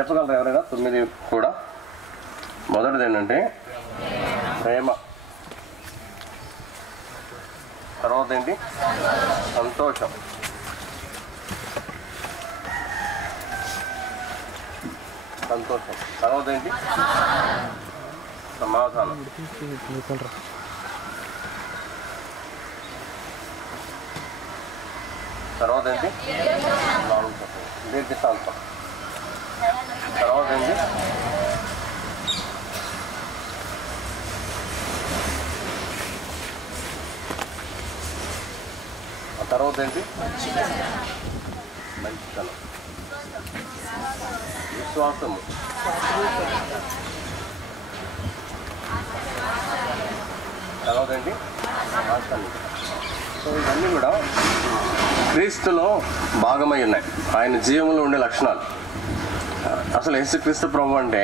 చెప్పగలరు ఎవరైనా 9 కూడా? మొదటిది ఏంటంటే ప్రేమ, తర్వాత ఏంటి సంతోషం, తర్వాత ఏంటి సమాధానం, తర్వాత ఏంటి దీర్ఘశాంతం, తర్వాత ఏంటి తర్వాత ఏంటి మంచితనం, విశ్వాసము, తర్వాత ఏంటి ఆసక్తి. సో ఇవన్నీ కూడా క్రీస్తులో భాగమై ఉన్నాయి, ఆయన జీవంలో ఉండే లక్షణాలు. అసలు యేసుక్రీస్తు ప్రభు అంటే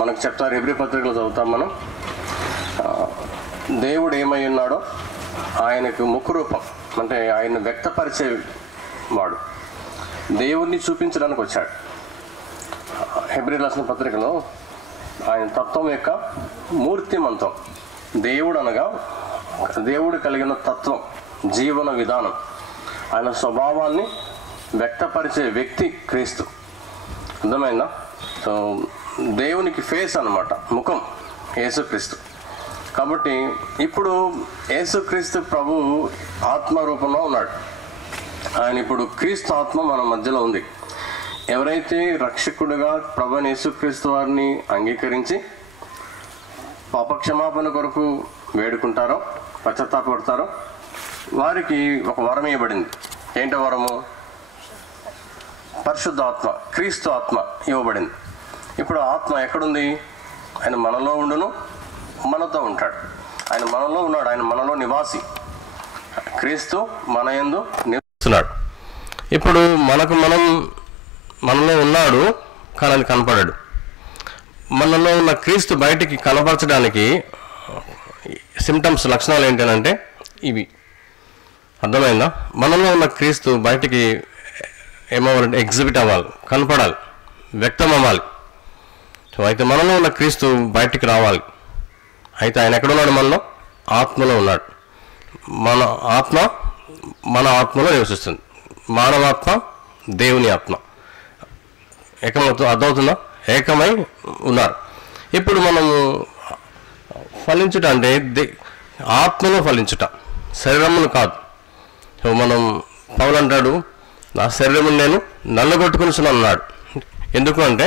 మనకు చెప్తారు, హెబ్రీ పత్రికలో చదువుతాం మనం, దేవుడు ఏమై ఉన్నాడో ఆయనకు ముఖ రూపం, అంటే ఆయన వ్యక్తపరిచే వాడు, దేవుణ్ణి చూపించడానికి వచ్చాడు. హెబ్రీ రాసిన పత్రికలో ఆయన తత్వం యొక్క మూర్తిమంతం, దేవుడు అనగా దేవుడు కలిగిన తత్వం, జీవన విధానం, ఆయన స్వభావాన్ని వ్యక్తపరిచే వ్యక్తి క్రీస్తు. అర్థమైందా? సో దేవునికి ఫేస్ అన్నమాట, ముఖం యేసుక్రీస్తు. కాబట్టి ఇప్పుడు యేసుక్రీస్తు ప్రభు ఆత్మ రూపంలో ఉన్నాడు. ఆయన ఇప్పుడు క్రీస్తు ఆత్మ మన మధ్యలో ఉంది. ఎవరైతే రక్షకుడిగా ప్రభువైన యేసుక్రీస్తు వారిని అంగీకరించి పాపక్షమాపణ కొరకు వేడుకుంటారో, పశ్చాత్తాపడతారో, వారికి ఒక వరం ఇవ్వబడింది. ఏంటో వరము? పరిశుద్ధ ఆత్మ, క్రీస్తు ఆత్మ ఇవ్వబడింది. ఇప్పుడు ఆత్మ ఎక్కడుంది? ఆయన మనలో ఉండును, మనతో ఉంటాడు. ఆయన మనలో ఉన్నాడు, ఆయన మనలో నివాసి. క్రీస్తు మన యందు నివసిస్తున్నాడు. ఇప్పుడు మనలో ఉన్నాడు, కానీ అది కనపడాడు. మనలో ఉన్న క్రీస్తు బయటికి కనపరచడానికి సిమ్టమ్స్, లక్షణాలు ఏంటంటే ఇవి. అర్థమైందా? మనలో ఉన్న క్రీస్తు బయటికి ఏమవ్వాలంటే ఎగ్జిబిట్ అవ్వాలి, కనపడాలి, వ్యక్తం అవ్వాలి. సో అయితే మనలో ఉన్న క్రీస్తు బయటికి రావాలి. అయితే ఆయన ఎక్కడున్నాడు? మనలో ఆత్మలో ఉన్నాడు. మన ఆత్మలో నివసిస్తుంది. మానవాత్మ, దేవుని ఆత్మ అర్థమవుతుందా? ఏకమై ఉన్నారు. ఇప్పుడు మనము ఫలించుట అంటే ఆత్మలో ఫలించుట, శరీరమును కాదు. సో మనం పౌలు అంటాడు, నా శరీరమును నేను నల్లగొట్టుకుని అన్నాడు. ఎందుకు అంటే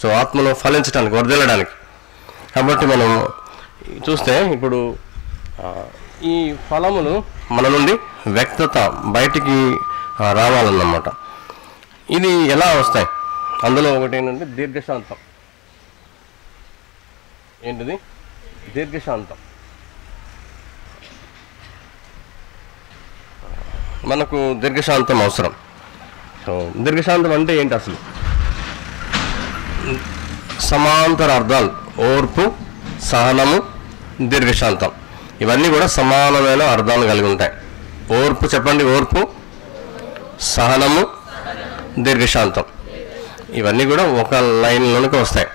సో ఆత్మలో ఫలించడానికి, వర్ధిల్లడానికి. కాబట్టి మనం చూస్తే ఇప్పుడు ఈ ఫలములు మన నుండి వ్యక్తత బయటికి రావాలన్నమాట. ఇది ఎలా వస్తాయి? అందులో ఒకటి ఏంటంటే దీర్ఘశాంతం. ఏంటిది? దీర్ఘశాంతం. మనకు దీర్ఘశాంతం అవసరం. సో దీర్ఘశాంతం అంటే ఏంటి అసలు? సమాంతర అర్థాలు: ఓర్పు, సహనము, దీర్ఘశాంతం. ఇవన్నీ కూడా సమానమైన అర్థాలు కలిగి ఉంటాయి. ఓర్పు చెప్పండి, ఓర్పు, సహనము, దీర్ఘశాంతం. ఇవన్నీ కూడా ఒక లైన్లోనికి వస్తాయి.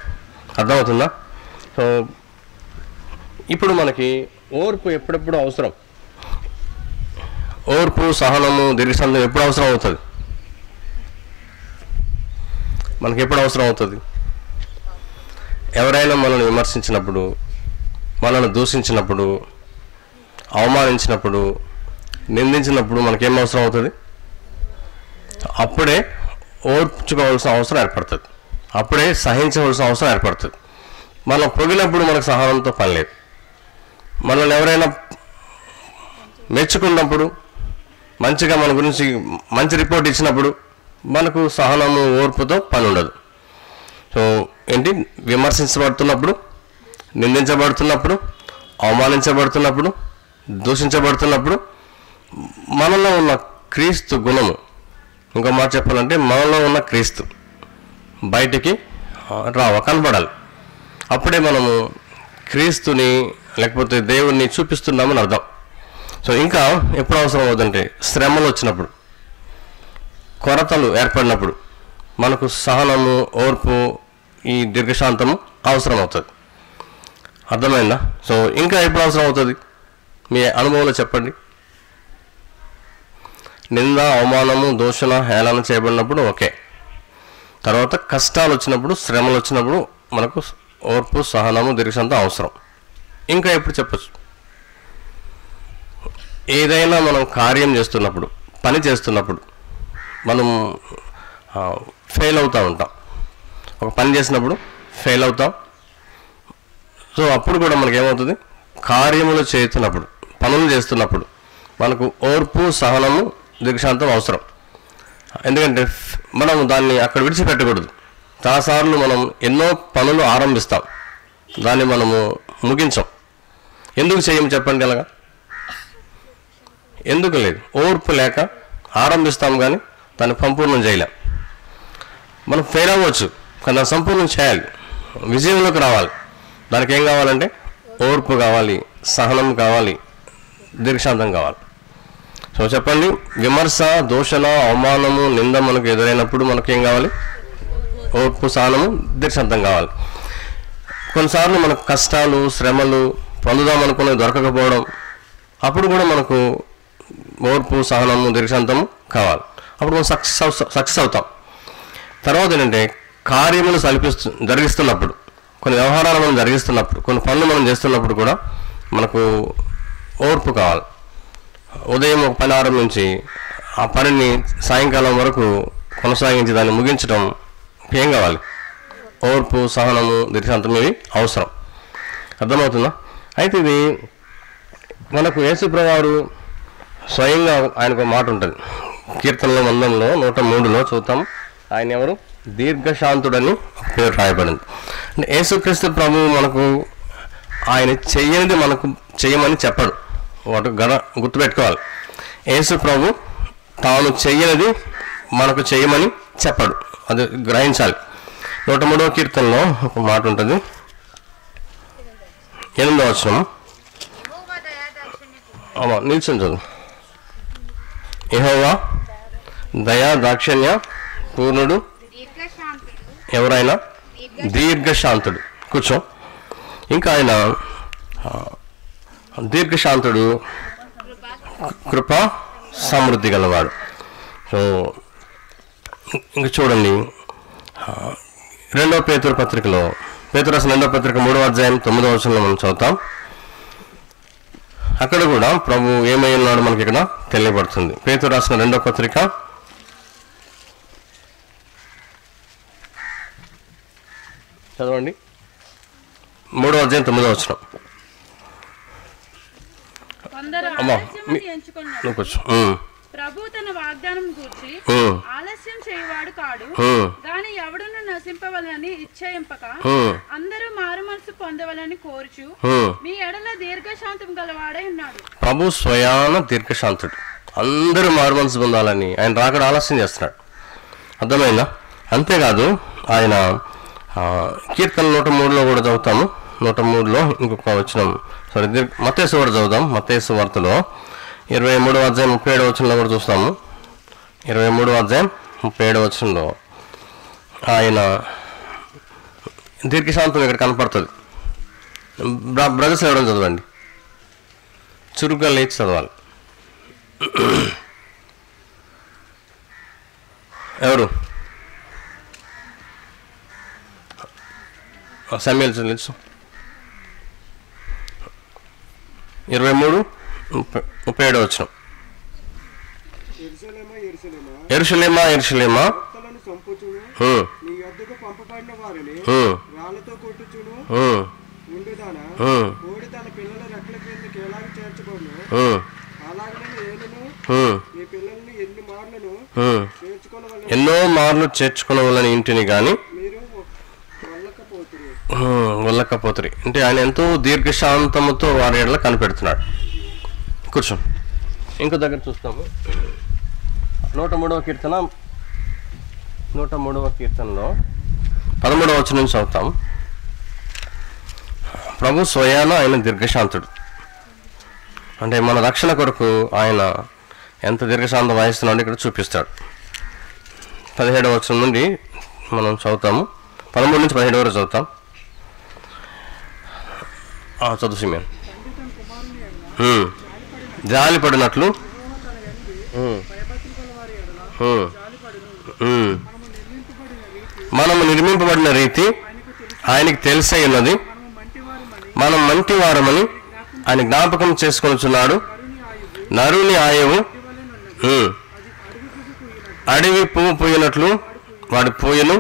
అర్థమవుతుందా? సో ఇప్పుడు మనకి ఓర్పు ఎప్పుడెప్పుడు అవసరం? ఓర్పు, సహనము, దీర్ఘశాంతం ఎప్పుడు అవసరం అవుతుంది? మనకి ఎప్పుడు అవసరం అవుతుంది? ఎవరైనా మనల్ని విమర్శించినప్పుడు, మనల్ని దూషించినప్పుడు, అవమానించినప్పుడు, నిందించినప్పుడు మనకేం అవసరం అవుతుంది? అప్పుడే ఓర్చుకోవాల్సిన అవసరం ఏర్పడుతుంది. అప్పుడే సహించవలసిన అవసరం ఏర్పడుతుంది. మనం పొగినప్పుడు మనకు సహనంతో పని లేదు. మనల్ని ఎవరైనా మెచ్చుకున్నప్పుడు, మంచిగా మన గురించి మంచి రిపోర్ట్ ఇచ్చినప్పుడు మనకు సహనము, ఓర్పుతో పని ఉండదు. సో ఏంటి? విమర్శించబడుతున్నప్పుడు, నిందించబడుతున్నప్పుడు, అవమానించబడుతున్నప్పుడు, దూషించబడుతున్నప్పుడు మనలో ఉన్న క్రీస్తు గుణము, ఇంకో మాట చెప్పాలంటే మనలో ఉన్న క్రీస్తు బయటికి కనపడాలి. అప్పుడే మనము క్రీస్తుని లేకపోతే దేవుణ్ణి చూపిస్తున్నామని అర్థం. సో ఇంకా ఎప్పుడు అవసరం అవుతుందంటే శ్రమలు వచ్చినప్పుడు, కొరతలు ఏర్పడినప్పుడు, మనకు సహనము, ఓర్పు, ఈ దీర్ఘశాంతము అవసరం అవుతుంది. అర్థమైందా? సో ఇంకా ఎప్పుడు అవసరం అవుతుంది మీ అనుభవంలో చెప్పండి. నింద, అవమానము, దూషణ, హేళన చేయబడినప్పుడు ఓకే. తర్వాత కష్టాలు వచ్చినప్పుడు, శ్రమలు వచ్చినప్పుడు మనకు ఓర్పు, సహనము, దీర్ఘశాంతం అవసరం. ఇంకా ఎప్పుడు చెప్పచ్చు? ఏదైనా మనం కార్యం చేస్తున్నప్పుడు, పని చేస్తున్నప్పుడు మనం ఫెయిల్ అవుతూ ఉంటాం. ఒక పని చేసినప్పుడు ఫెయిల్ అవుతాం. సో అప్పుడు కూడా మనకేమవుతుంది, కార్యములు చేస్తున్నప్పుడు, పనులు చేస్తున్నప్పుడు మనకు ఓర్పు, సహనము, దీర్ఘశాంతం అవసరం. ఎందుకంటే మనం దాన్ని అక్కడ విడిచిపెట్టకూడదు. చాలాసార్లు మనం ఎన్నో పనులు ఆరంభిస్తాం, దాన్ని మనము ముగించాం. ఎందుకు చేయము చెప్పండి? అలాగా ఎందుకు లేదు? ఓర్పు లేక ఆరంభిస్తాం కానీ దాన్ని సంపూర్ణం చేయలేం. మనం ఫెయిల్ అవ్వచ్చు కానీ దాన్ని సంపూర్ణం చేయాలి, విజయంలోకి రావాలి. దానికి ఏం కావాలంటే ఓర్పు కావాలి, సహనం కావాలి, దీర్ఘశాంతం కావాలి. సో చెప్పండి, విమర్శ, దూషణ, అవమానము, నింద మనకు ఎదురైనప్పుడు మనకేం కావాలి? ఓర్పు, సహనము, దీర్ఘశాంతం కావాలి. కొన్నిసార్లు మనకు కష్టాలు, శ్రమలు పొందుదాం అనుకునే దొరకకపోవడం, అప్పుడు కూడా మనకు ఓర్పు, సహనము, దీర్ఘశాంతము కావాలి. అప్పుడు మనం సక్సెస్ అవుతాం. తర్వాత ఏంటంటే కార్యములు జరిగిస్తున్నప్పుడు, కొన్ని వ్యవహారాలు మనం జరిగిస్తున్నప్పుడు, కొన్ని పనులు మనం చేస్తున్నప్పుడు కూడా మనకు ఓర్పు కావాలి. ఉదయం ఒక పని ఆరంభించి ఆ పనిని సాయంకాలం వరకు కొనసాగించి దాన్ని ముగించడం ఏం కావాలి? ఓర్పు, సహనము, దీర్ఘశాంతం ఇవి అవసరం. అర్థమవుతుందా? అయితే ఇది మనకు యేసుప్రభువారు స్వయంగా ఆయనకు మాట ఉంటుంది. కీర్తనల మందంలో 103లో చూద్దాం. ఆయన ఎవరు? దీర్ఘశాంతుడని పేరు రాయబడింది. అంటే యేసుక్రీస్తు ప్రభువు మనకు ఆయన చెయ్యనిది మనకు చెయ్యమని చెప్పడు. వాటి గుర్తుపెట్టుకోవాలి. యేసు ప్రభు తాను చెయ్యనిది మనకు చెయ్యమని చెప్పడు, అది గ్రహించాలి. 103వ కీర్తనలో ఒక మాట ఉంటుంది, 8వ వచనం. నిల్చొని చదువు. యెహోవా దయా దాక్షిణ్య పూర్ణుడు, ఎవరైనా దీర్ఘశాంతుడు. కూర్చో. ఇంకా ఆయన దీర్ఘశాంతుడు, కృప సమృద్ధి గలవాడు. సో ఇంక చూడండి, 2వ పేతురు పత్రికలో, పేతురు రాసిన 2వ పత్రిక 3వ అధ్యాయం 9వ వచనంలో మనం చదువుతాం. అక్కడ కూడా ప్రభు ఏమై ఉన్నాడు మనకి ఇక్కడ తెలియబడుతుంది. పేతురు రాసిన 2వ పత్రిక చదవండి, 3వ అధ్యాయం 9వ వచనం. అమ్మా నువ్వు కూర్చో. ప్రభు తన వాగ్దానం గూర్చి ఆలస్యం చేయవాడు కాడు, గాని ఎవడును నశింపవలని ఇచ్చయింపక అందరూ మారు మనసు పొందవలని కోరుచు మీ ఎడల దీర్ఘశాంతం గలవాడై ఉన్నాడు. ప్రభు స్వయాన దీర్ఘశాంతుడు, అందరూ మారు మనసు పొందాలని ఆయన రాకడ ఆలస్యం చేస్తున్నాడు. అర్థమైందా? అంతేకాదు ఆయన కీర్తన 103లో కూడా చదువుతాము. 103లో ఇంకొక వచనం, సారీ మత్తయి సువార్త చదువుదాం. మత్తయి సువార్తలో 23వ అధ్యాయం 37వ వచనంలో కూడా చూస్తాము. 23వ అధ్యాయం 37వ వచనంలో ఆయన దీర్ఘశాంతం ఇక్కడ కనపడుతుంది. బ్రదర్స్ ఎవరైనా చదవండి, చురుగ్గా లేచి చదవాలి. ఎవరు? సమయాలు చదివించు. 23:37 వచనం. యెరూషలేమా యెరూషలేమా, ఎన్నో మార్లు చేర్చుకోవాలని ఇంటిని కానీ వెళ్ళకపోతురి. అంటే ఆయన ఎంతో దీర్ఘశాంతముతో వారి ఎడల కనిపెడుతున్నాడు. కూర్చో. ఇంకో దగ్గర చూస్తాము. 103వ కీర్తన, 103వ కీర్తనలో 13వ వచనం నుంచి చదువుతాం. ప్రభు స్వయాన ఆయన దీర్ఘశాంతుడు. అంటే మన రక్షణ కొరకు ఆయన ఎంత దీర్ఘశాంతం వహిస్తున్నాడో ఇక్కడ చూపిస్తాడు. 17వ వచనం నుండి మనం చదువుతాము. 13 నుంచి 17 వరకు చదువుతాం. చదువు సిమియన్. జాలి పడినట్లు మనము నిర్మింపబడిన రీతి ఆయనకి తెలిసై ఉన్నది. మనం మంటి వారమని ఆయన జ్ఞాపకం చేసుకొనుచున్నాడు. నరుని ఆయువు అడవి పువ్వు పోయినట్లు వాడి పోయెను.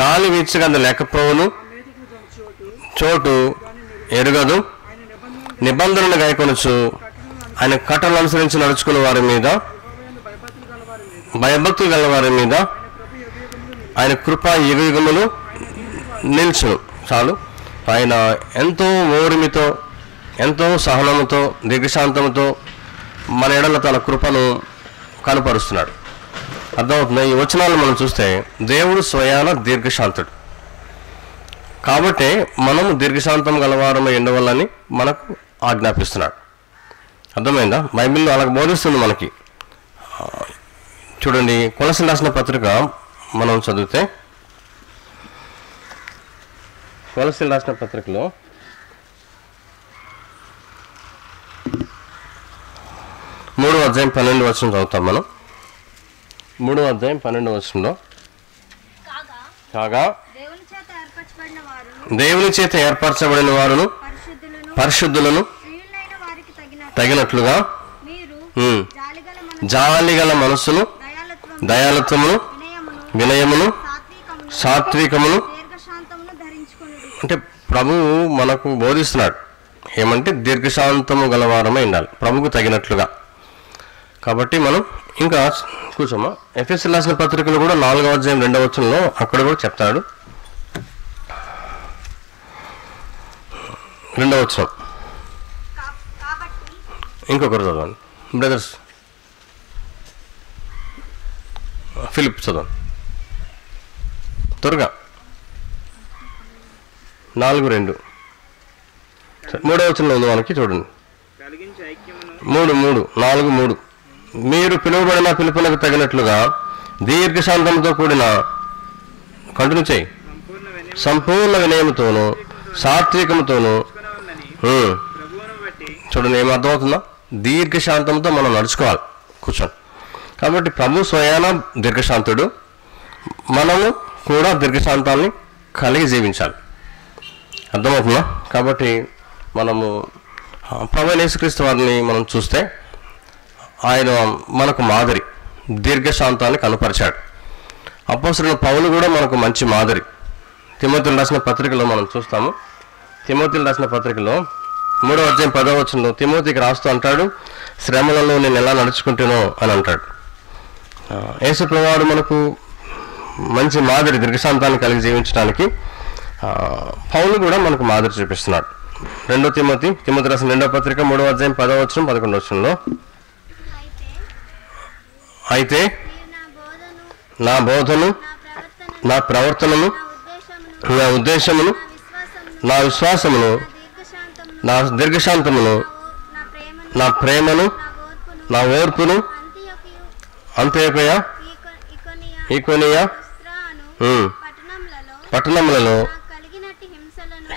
గాలి వీచగా అంత లేకపోవును. చోటు ఎరుగదు. నిబంధనలు గాయకొనొచ్చు. ఆయన కట్టలు అనుసరించి నడుచుకున్న వారి మీద, భయభక్తులు గల వారి మీద ఆయన కృప యుగయుగములు నిల్చును. చాలు. ఆయన ఎంతో ఓర్మితో, ఎంతో సహనముతో, దీర్ఘశాంతముతో మన ఎడల తన కృపను కనపరుస్తున్నాడు. అర్థమవుతుంది. ఈ వచనాలు మనం చూస్తే దేవుడు స్వయాన దీర్ఘశాంతుడు కాబట్టి మనము దీర్ఘశాంతం గలవారమై ఉండవాలని మనకు ఆజ్ఞాపిస్తున్నాడు. అర్థమైందా? బైబిల్లో అలాగ బోధిస్తుంది మనకి. చూడండి, కొలస్సీయులకు రాసిన పత్రిక మనం చదివితే, కొలస్సీయులకు రాసిన పత్రికలో 3వ అధ్యాయం 12వ వచనం చదువుతాం మనం. 3వ అధ్యాయం 12వ వచనంలో, కాగా దేవుని చేత ఏర్పరచబడిన వారును పరిశుద్ధులను తగినట్లుగా జాలిగల మనస్సును, దయాళత్వమును, వినయమును, సాత్వికమును, అంటే ప్రభువు మనకు బోధిస్తున్నాడు. ఏమంటే దీర్ఘశాంతము గలవారమై ఉండాలి, ప్రభువుకు తగినట్లుగా. కాబట్టి మనం ఇంకా కూర్చోమా. ఎఫెసీయులకు రాసిన పత్రికలు కూడా 4వ అధ్యాయం 2వ వచనంలో అక్కడ కూడా చెప్తాడు. 2వ వచనం ఇంకొకరు చదవండి బ్రదర్స్. ఫిలిప్ చదవండి త్వరగా. 4:2 3వ వచనంలో ఉంది మనకి. చూడండి 4:3 మీరు పిలువబడిన పిలుపునకు తగినట్లుగా దీర్ఘశాంతంతో కూడిన కంటిన్యూ చేయి సంపూర్ణ వినయముతోను సాత్వికముతోను. చూడండి ఏమర్థమవుతుందా? దీర్ఘశాంతంతో మనం నడుచుకోవాలి. కూర్చోండి. కాబట్టి ప్రభు స్వయాన దీర్ఘశాంతుడు, మనము కూడా దీర్ఘశాంతాన్ని కలిగి జీవించాలి. అర్థమవుతుందా? కాబట్టి మనము ప్రభువైన యేసుక్రీస్తు వారిని మనం చూస్తే ఆయన మనకు మాదిరి, దీర్ఘశాంతాన్ని కనపరిచాడు. అపోస్తలుడైన పౌలు కూడా మనకు మంచి మాదిరి. తిమోతికి రాసిన పత్రికలో మనం చూస్తాము. తిమోతికి రాసిన పత్రికలో 3వ అధ్యాయం 10వ వచనంలో తిమోతికి రాస్తూ అంటాడు, శ్రమలలో నేను ఎలా నడుచుకుంటానో అని అంటాడు. యేసు ప్రభువారు మనకు మంచి మాదిరి, దీర్ఘశాంతాన్ని కలిగి జీవించడానికి పౌలు కూడా మనకు మాదిరి చూపిస్తున్నాడు. 2 తిమోతి రాసిన 2వ పత్రిక 3వ అధ్యాయం 10వ వచనం 11వ వచనంలో, అయితే నా బోధను, నా ప్రవర్తనను, నా ఉద్దేశమును, నా విశ్వాసమును, నా దీర్ఘశాంతమును, నా ప్రేమను, నా ఓర్పును, అంత్యోకయ, ఈకొనియ పట్టణములలో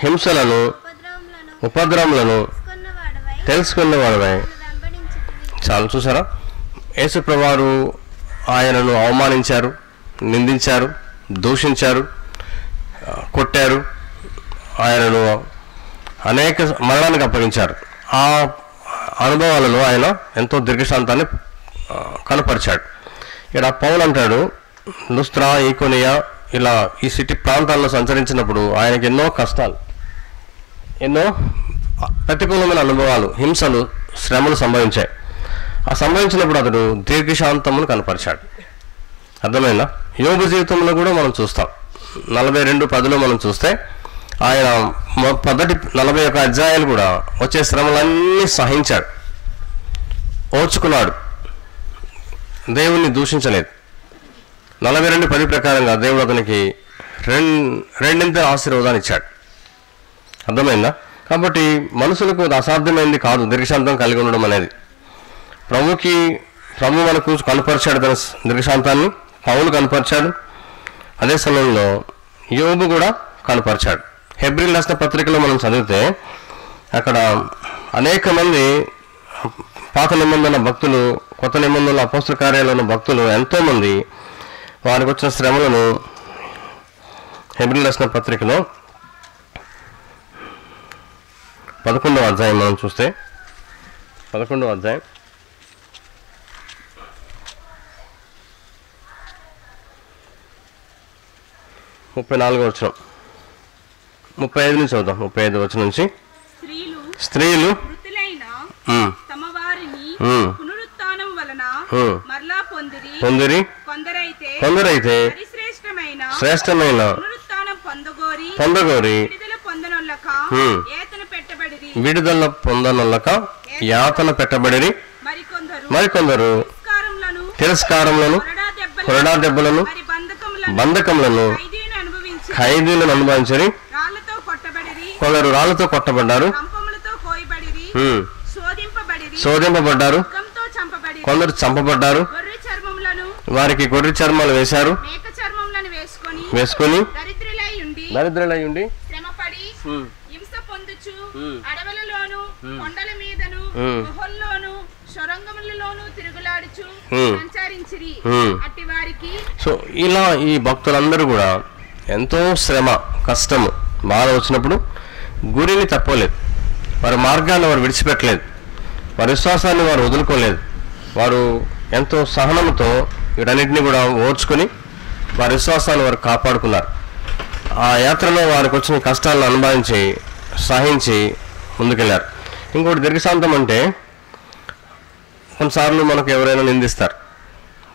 హింసలను, ఉపద్రవములను తెలుసుకున్నవాడవై. చాలు. చూసారా? యేసు ప్రభువారు ఆయనను అవమానించారు, నిందించారు, దూషించారు, కొట్టారు, ఆయనను అనేక మరణానికి అప్పగించారు. ఆ అనుభవాలలో ఆయన ఎంతో దీర్ఘశాంతాన్ని కనపరిచాడు. ఇక్కడ పౌలు అంటాడు, లుస్త్రా, ఈకొనియా ఇలా ఈ సిటీ ప్రాంతాల్లో సంచరించినప్పుడు ఆయనకి ఎన్నో కష్టాలు, ఎన్నో ప్రతికూలమైన అనుభవాలు, హింసలు, శ్రమలు సంభవించాయి. ఆ సంభవించినప్పుడు అతడు దీర్ఘశాంతమును కనపరిచాడు. అర్థమైందా? యోబు జీవితంలో కూడా మనం చూస్తాం. 42:10 మనం చూస్తే ఆయన మొదటి 41 అధ్యాయాలు కూడా వచ్చే శ్రమలన్నీ సహించాడు, ఓర్చుకున్నాడు, దేవుణ్ణి దూషించలేదు. 42:10 ప్రకారంగా దేవుడు అతనికి రెండింత ఆశీర్వాదాన్ని ఇచ్చాడు. అర్థమైందా? కాబట్టి మనుషులకు అసాధ్యమైంది కాదు దీర్ఘశాంతం కలిగి ఉండడం అనేది. ప్రభు మనకు కనపరిచాడు తన దీర్ఘశాంతాన్ని, పౌలు కనపరిచాడు, అదే సమయంలో యోబు కూడా కనపరిచాడు. హెబ్రీయులకు రాసిన పత్రికలో మనం చదివితే అక్కడ అనేక మంది పాత నిబంధన భక్తులు, కొత్త నిబంధనల అపోస్తల కార్యాలయంలో ఉన్న భక్తులు ఎంతోమంది వారికి వచ్చిన శ్రమలను హెబ్రీయులకు రాసిన పత్రికలో 11వ అధ్యాయం మనం చూస్తే 11వ అధ్యాయం 34వ వచనం 35 నుంచి చదువుతాం. 35 వచనం నుంచి స్త్రీలు తమ వారిని పునరుత్థానం వలన మరలా పొందిరి, కొందరైతే శ్రేష్టమైన పొందగోరి విడుదల పొందనొల్లక యాతన పెట్టబడిరి, మరికొందరు తిరస్కారములను, కొరడా దెబ్బలను, బంధకములను, ఖైదీలను అనుభవించరి, కొందరు రాళ్లతో కొట్టబడ్డారు, శోధింపబడ్డారు, కొందరు చంపబడ్డారు, వారికి గొర్రె చర్మాలు వేసుకొని దరిద్రులై ఉండి సో ఇలా ఈ భక్తులందరూ కూడా ఎంతో శ్రమ, కష్టము, బాధ వచ్చినప్పుడు గురిని తప్పలేదు. వారి మార్గాన్ని వారు విడిచిపెట్టలేదు, వారి విశ్వాసాన్ని వారు వదులుకోలేదు. వారు ఎంతో సహనంతో వీటన్నిటిని కూడా ఓర్చుకొని వారి విశ్వాసాన్ని వారు కాపాడుకున్నారు. ఆ యాత్రలో వారికి వచ్చిన కష్టాలను అనుభవించి సహించి ముందుకెళ్ళారు. ఇంకోటి దీర్ఘశాంతం అంటే కొన్నిసార్లు మనకు ఎవరైనా నిందిస్తారు,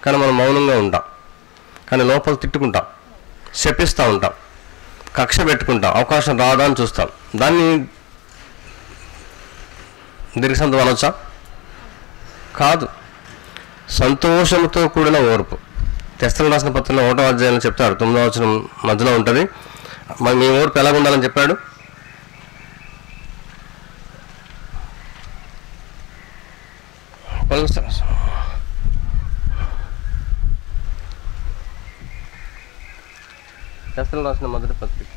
కానీ మనం మౌనంగా ఉంటాం, కానీ లోపల తిట్టుకుంటాం, శపిస్తూ ఉంటాం, కక్ష పెట్టుకుంటాం, అవకాశం రాదా అని చూస్తాం. దాన్ని దీర్ఘశాంతం అనొచ్చా? కాదు. సంతోషంతో కూడిన ఓర్పు. తెస్తలకు రాసిన పత్రికలో 1వ అధ్యాయంలో చెప్తాడు, 9వ వచనం మధ్యలో ఉంటుంది. మరి మీ ఓర్పు ఎలాగ ఉండాలని చెప్పాడు? తెస్తలకు రాసిన మొదటి పత్రిక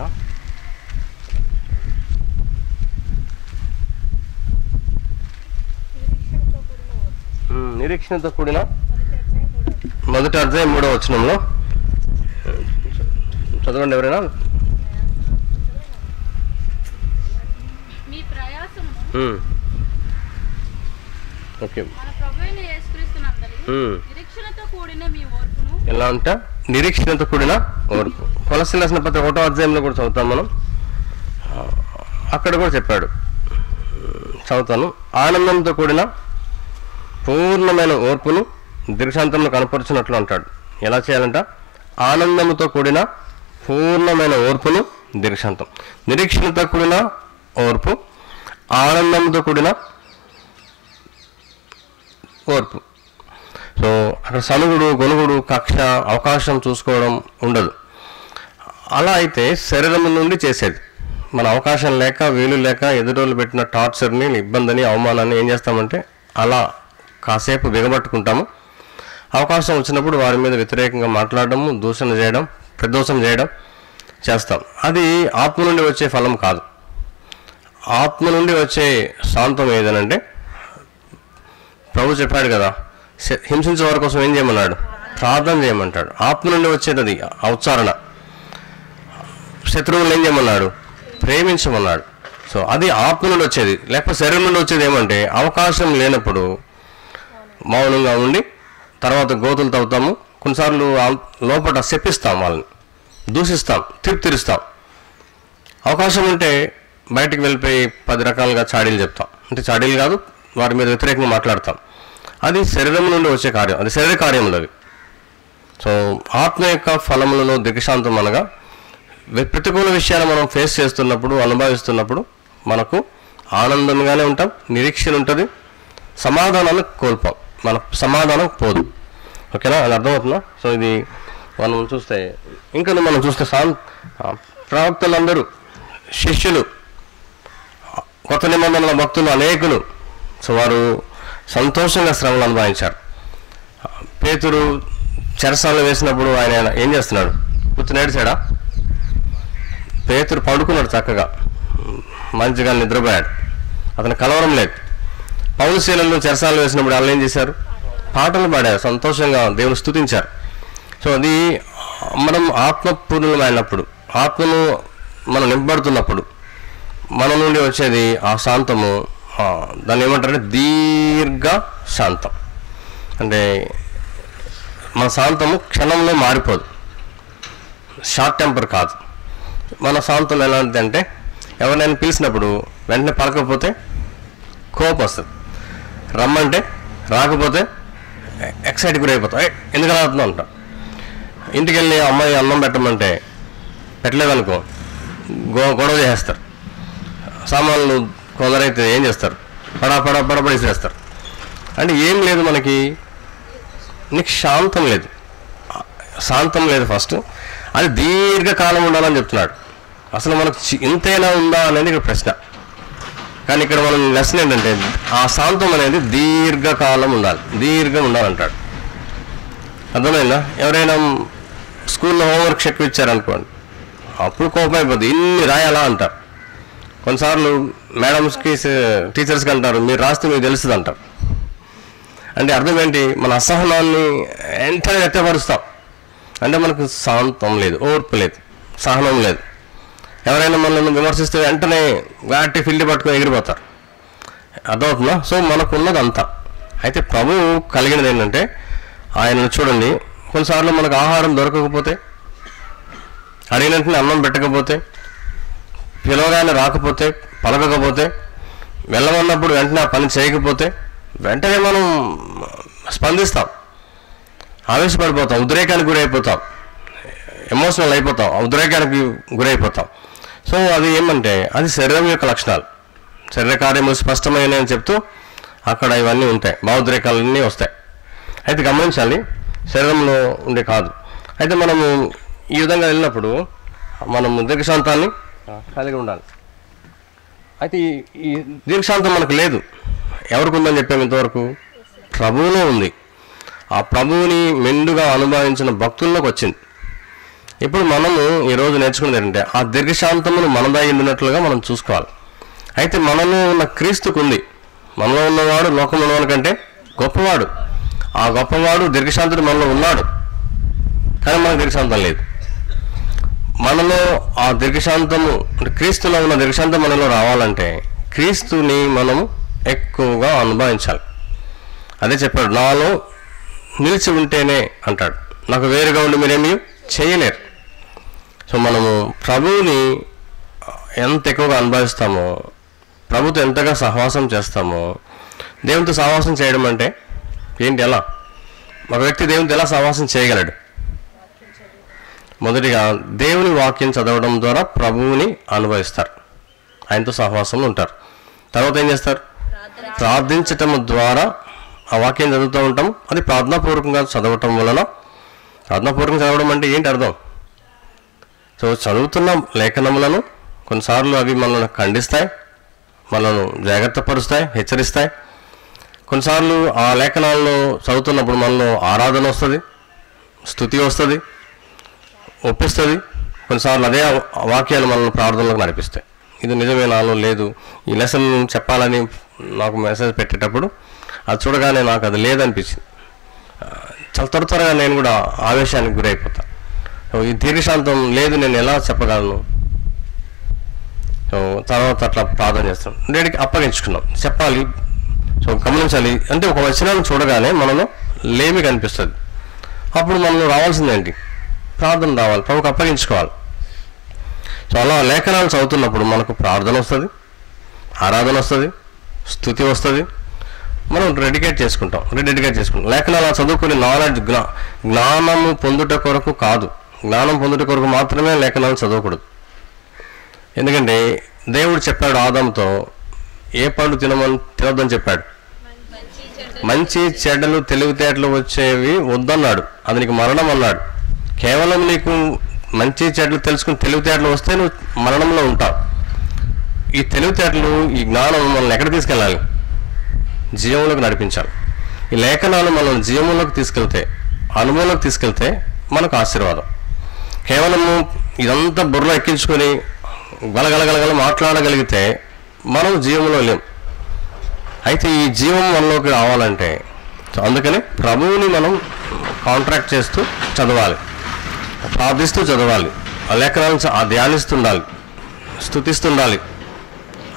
నిరీక్షణతో కూడిన మొదటి అధ్యాయం 3వ వచనంలో చదవండి ఎవరైనా. ఓకే, ఎలా అంటే నిరీక్షణతో కూడిన ఓర్పు. కొలస్సీయులకు రాసిన పత్రిక 1వ అధ్యాయంలో కూడా చదువుతాం మనం. అక్కడ కూడా చెప్పాడు, చదువుతాను. ఆనందంతో కూడిన పూర్ణమైన ఓర్పును దీర్ఘశాంతంలో కనపరుచినట్లు అంటాడు. ఎలా చేయాలంట? ఆనందంతో కూడిన పూర్ణమైన ఓర్పును దీర్ఘశాంతం. నిరీక్షణతో కూడిన ఓర్పు, ఆనందంతో కూడిన ఓర్పు. సో అక్కడ సనుగుడు, గొనుగుడు, కక్ష, అవకాశం చూసుకోవడం ఉండదు. అలా అయితే శరీరం నుండి చేసేది. మన అవకాశం లేక, వీలు లేక, ఎదురోళ్ళు పెట్టిన టార్చర్ని, ఇబ్బందిని, అవమానాన్ని ఏం చేస్తామంటే అలా కాసేపు బిగబట్టుకుంటాము. అవకాశం వచ్చినప్పుడు వారి మీద వ్యతిరేకంగా మాట్లాడడము, దూషణ చేయడం, ప్రదోషం చేయడం చేస్తాం. అది ఆత్మ నుండి వచ్చే ఫలం కాదు. ఆత్మ నుండి వచ్చే శాంతం ఏదనంటే ప్రభు చెప్పాడు కదా, హింసించే వారి కోసం ఏం చేయమన్నాడు? ప్రార్థన చేయమంటాడు. ఆత్మ నుండి వచ్చేది అది ఉచ్చారణ. శత్రువులు ఏం చేయమన్నాడు? ప్రేమించమన్నాడు. సో అది ఆత్మ నుండి వచ్చేది. లేకపోతే శరీరం నుండి వచ్చేది ఏమంటే అవకాశం లేనప్పుడు మౌనంగా ఉండి తర్వాత గోతులు తవ్వుతాము. కొన్నిసార్లు లోపల శపిస్తాం, వాళ్ళని దూషిస్తాం, తీర్పిస్తాం. అవకాశం ఉంటే బయటికి వెళ్ళిపోయి 10 రకాలుగా చాడీలు చెప్తాం. అంటే చాడీలు కాదు, వారి మీద వ్యతిరేకంగా మాట్లాడతాం. అది శరీరం నుండి వచ్చే కార్యం, అది శరీర కార్యములు అవి. సో ఆత్మ యొక్క ఫలములలో దీర్ఘశాంతం అనగా ప్రతికూల విషయాలు మనం ఫేస్ చేస్తున్నప్పుడు, అనుభవిస్తున్నప్పుడు మనకు ఆనందంగానే ఉంటాం, నిరీక్షణ ఉంటుంది, సమాధానాన్ని కోల్పోం, మన సమాధానం పోదు. ఓకేనా? అది అర్థమవుతుందా? సో ఇది మనం చూస్తే ఇంకా మనం చూస్తే ప్రవక్తలందరూ, శిష్యులు, కొత్త నిబంధనల భక్తులు అనేకులు, సో వారు సంతోషంగా శ్రమలు అనుభవించారు. పేతురు చెరసాలలో వేసినప్పుడు ఆయన ఏం చేస్తున్నాడు? కూర్చుని ఏడిచాడా? పేతురు పడుకున్నాడు, చక్కగా మంచిగా నిద్రపోయాడు, అతను కలవరం లేదు. పౌలు శీలను చెరసాలలో వేసినప్పుడు వాళ్ళు ఏం చేశారు? పాటలు పాడారు, సంతోషంగా దేవుని స్తుతించారు. సో అది మనం ఆత్మపూర్ణమైనప్పుడు, ఆత్మను మనం నింపబడుతున్నప్పుడు మన నుండి వచ్చేది ఆ శాంతము. దాన్ని ఏమంటారంటే దీర్ఘ శాంతం. అంటే మన శాంతము క్షణంలో మారిపోదు, షార్ట్ టెంపర్ కాదు. మన శాంతం ఎలాంటిది అంటే ఎవరినైనా పిలిచినప్పుడు వెంటనే పలకపోతే కోపం వస్తుంది, రమ్మంటే రాకపోతే ఎక్సైట్ గురైపోతాం, ఎందుకు రావుతుందో అంటాం. ఇంటికి వెళ్ళి అమ్మాయి అన్నం పెట్టమంటే పెట్టలేదనుకో గొడవ చేసేస్తారు. సామాన్లు కొందరైతే ఏం చేస్తారు? పడపడేసేస్తారు. అంటే ఏం లేదు, మనకి నీకు శాంతం లేదు, శాంతం లేదు. ఫస్ట్ అది దీర్ఘకాలం ఉండాలని చెప్తున్నాడు. అసలు మనకు ఇంతైనా ఉందా అనేది ఇక్కడ ప్రశ్న. కానీ ఇక్కడ మనం లెసన్ ఏంటంటే ఆ శాంతం అనేది దీర్ఘకాలం ఉండాలి, దీర్ఘం ఉండాలంటాడు. అర్థమైందా? ఎవరైనా స్కూల్లో హోంవర్క్ ఎక్కువ ఇచ్చారనుకోండి, అప్పుడు కోపం అయిపోద్ది, ఇన్ని రాయాలా అంటారు. కొన్నిసార్లు మేడమ్స్కి టీచర్స్కి అంటారు, మీరు రాస్తే మీకు తెలుస్తుంది అంటారు. అంటే అర్థం ఏంటి? మన అసహనాన్ని వెంటనే వ్యక్తపరుస్తాం. అంటే మనకు శాంతం లేదు, ఓర్పు లేదు, సహనం లేదు. ఎవరైనా మనల్ని విమర్శిస్తే వెంటనే వాటి ఫీల్డ్ పట్టుకొని ఎగిరిపోతారు. అర్థమవుతుందా? సో మనకున్నది అంతా. అయితే ప్రభువు కలిగినది ఏంటంటే ఆయనను చూడండి, కొన్నిసార్లు మనకు ఆహారం దొరకకపోతే, అడిగినట్టునే అన్నం పెట్టకపోతే, పిలవగానే రాకపోతే, పలకకపోతే, వెళ్ళమన్నప్పుడు వెంటనే ఆ పని చేయకపోతే వెంటనే మనం స్పందిస్తాం, ఆవేశపడిపోతాం, ఉద్రేకానికి గురైపోతాం, ఎమోషనల్ అయిపోతాం, ఉద్రేకానికి గురైపోతాం. సో అది ఏమంటే అది శరీరం యొక్క లక్షణాలు. శరీర కార్యములు స్పష్టమైన అని చెప్తూ అక్కడ ఇవన్నీ ఉంటాయి, భావోద్రేకాలన్నీ వస్తాయి. అయితే గమనించాలి, శరీరంలో ఉండే కాదు. అయితే మనము ఈ విధంగా వెళ్ళినప్పుడు మనము దీర్ఘశాంతాన్ని కలిగి ఉండాలి. అయితే ఈ దీర్ఘశాంతం మనకు లేదు. ఎవరికి ఉందని చెప్పాము ఇంతవరకు? ప్రభువులో ఉంది. ఆ ప్రభువుని మెండుగా అనుభవించిన భక్తుల్లోకి వచ్చింది. ఇప్పుడు మనము ఈరోజు నేర్చుకున్నది ఏంటంటే ఆ దీర్ఘశాంతమును మనదై ఉన్నట్లుగా మనం చూసుకోవాలి. అయితే మనలో ఉన్న క్రీస్తుకు ఉంది. మనలో ఉన్నవాడు లోకంలో ఉన్నవాడి కంటే గొప్పవాడు. ఆ గొప్పవాడు దీర్ఘశాంతుడు మనలో ఉన్నాడు, కానీ మనకు దీర్ఘశాంతం లేదు. మనలో ఆ దీర్ఘశాంతము అంటే క్రీస్తులో ఉన్న దీర్ఘశాంతం మనలో రావాలంటే క్రీస్తుని మనము ఎక్కువగా అనుభవించాలి. అదే చెప్పాడు, నాలో నిలిచి ఉంటేనే అంటాడు, నాకు వేరుగా ఉండి మీరేమీ చేయలేరు. సో మనము ప్రభువుని ఎంత ఎక్కువగా అనుభవిస్తామో, ప్రభుతో ఎంతగా సహవాసం చేస్తామో. దేవునితో సహవాసం చేయడం అంటే ఏంటి? ఎలా ఒక వ్యక్తి దేవునితో ఎలా సహవాసం చేయగలడు? మొదటిగా దేవుని వాక్యం చదవడం ద్వారా ప్రభువుని అనుభవిస్తారు, ఆయనతో సహవాసంలో ఉంటారు. తర్వాత ఏం చేస్తారు? ప్రార్థించటం ద్వారా ఆ వాక్యం చదువుతూ ఉంటాం. అది ప్రార్థనాపూర్వకంగా చదవటం వలన, ప్రార్థనాపూర్వకంగా చదవడం అంటే ఏంటి అర్థం? సో చదువుతున్న లేఖనములను కొన్నిసార్లు అవి మనల్ని ఖండిస్తాయి, మనల్ని జాగ్రత్త పరుస్తాయి, హెచ్చరిస్తాయి. కొన్నిసార్లు ఆ లేఖనాలను చదువుతున్నప్పుడు మనలో ఆరాధన వస్తుంది, స్తుతి వస్తుంది, ఒప్పిస్తుంది. కొన్నిసార్లు అదే వాక్యాలు మనల్ని ప్రార్థనలకు నడిపిస్తాయి. ఇది నిజమే, నాలో లేదు, ఈ లెసన్ చెప్పాలని నాకు మెసేజ్ పెట్టేటప్పుడు అది చూడగానే నాకు అది లేదనిపించింది. చాలా త్వరగా నేను కూడా ఆవేశానికి గురైపోతాను. ఈ దీర్ఘశాంతం లేదు, నేను ఎలా చెప్పగలను? సో తర్వాత అట్లా ప్రార్థన చేస్తాం, దేవుడికి అప్పగించుకున్నాం, చెప్పాలి. సో గమనించాలి, అంటే ఒక వచనాన్ని చూడగానే మనలో లేమి కనిపిస్తుంది. అప్పుడు మనలో రావాల్సిందేంటి? ప్రార్థన రావాలి, ప్రభుకు అప్పగించుకోవాలి. సో అలా లేఖనాలు చదువుతున్నప్పుడు మనకు ప్రార్థన వస్తుంది, ఆరాధన వస్తుంది, స్తుతి వస్తుంది. మనం డెడికేట్ చేసుకుంటాం. లేఖనాలు చదువుకుని నాలెడ్జ్ జ్ఞానము పొందుట కొరకు కాదు, జ్ఞానం పొందుట కొరకు మాత్రమే లేఖనాలు చదవకూడదు. ఎందుకంటే దేవుడు చెప్పాడు ఆదాముతో, ఏ పండు తినొద్దని చెప్పాడు? మంచి చెడ్డలు తెలివితేటలు వచ్చేవి వద్దన్నాడు, అది నీకు మరణం అన్నాడు. కేవలం నీకు మంచి చెడ్డలు తెలుసుకుని తెలివితేటలు వస్తే నువ్వు మరణంలో ఉంటావు. ఈ తెలివితేటలు, ఈ జ్ఞానం మనల్ని ఎక్కడ తీసుకెళ్ళాలి? జీవంలోకి నడిపించాలి. ఈ లేఖనాలు మనల్ని జీవంలోకి తీసుకెళ్తే అనుభవంలోకి తీసుకెళ్తే మనకు ఆశీర్వాదం. కేవలము ఇదంతా బుర్రలో ఎక్కించుకొని గలగలగలగల మాట్లాడగలిగితే మనం జీవంలో లేం. అయితే ఈ జీవం మనలోకి రావాలంటే అందుకని ప్రభువుని మనం కాంట్రాక్ట్ చేస్తూ చదవాలి, ప్రార్థిస్తూ చదవాలి, ఆ లేఖనాలను ధ్యానిస్తుండాలి, స్తుతిస్తుండాలి,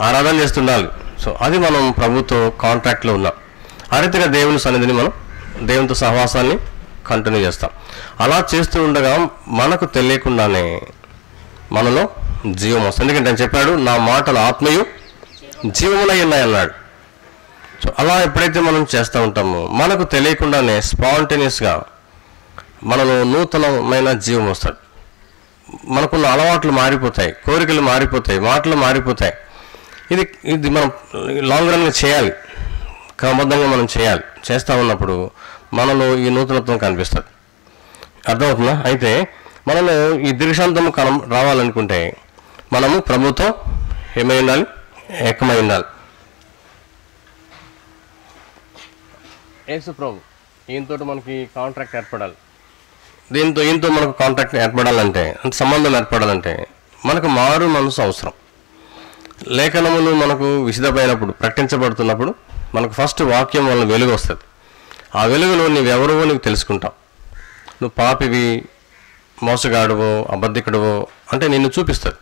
ఆరాధన చేస్తుండాలి. సో అది మనం ప్రభుతో కాంట్రాక్ట్లో ఉన్నాం. ఆ రీతిగా దేవుని సన్నిధిని మనం దేవునితో సహవాసాన్ని కంటిన్యూ చేస్తాం. అలా చేస్తూ ఉండగా మనకు తెలియకుండానే మనలో జీవం వస్తుంది. ఎందుకంటే ఆయన చెప్పాడు, నా మాటలు ఆత్మయు జీవములై ఉన్నాయి అన్నాడు. సో అలా ఎప్పుడైతే మనం చేస్తూ ఉంటామో మనకు తెలియకుండానే స్పాంటేనియస్గా మనలో నూతనమైన జీవం వస్తుంది. మనకున్న అలవాట్లు మారిపోతాయి, కోరికలు మారిపోతాయి, మాటలు మారిపోతాయి. ఇది మనం లాంగ్ రన్గా చేయాలి, క్రమబద్ధంగా మనం చేయాలి. చేస్తూ ఉన్నప్పుడు మనలో ఈ నూతనత్వం కనిపిస్తుంది. అర్థమవుతుందా? అయితే మనలో ఈ దీర్ఘశాంతము రావాలనుకుంటే మనము ప్రభుతో ఏమై ఉండాలి? ఏకమై ఉండాలి. యేసు ప్రభు ఈయనతో మనకి కాంట్రాక్ట్ ఏర్పడాలి. ఈయనతో మనకు కాంట్రాక్ట్ ఏర్పడాలంటే, సంబంధం ఏర్పడాలంటే మనకు మారు మనసు అవసరం. లేఖనములు మనకు విశదమైనప్పుడు ప్రకటించబడుతున్నప్పుడు మనకు ఫస్ట్ వాక్యం వల్ల వెలుగు వస్తుంది. ఆ వెలుగులో నీవెవరో నీకు తెలుసుకుంటావు. నువ్వు పాపివి, మోసగాడువో, అబద్ధికుడువో అంటే నిన్ను చూపిస్తుంది.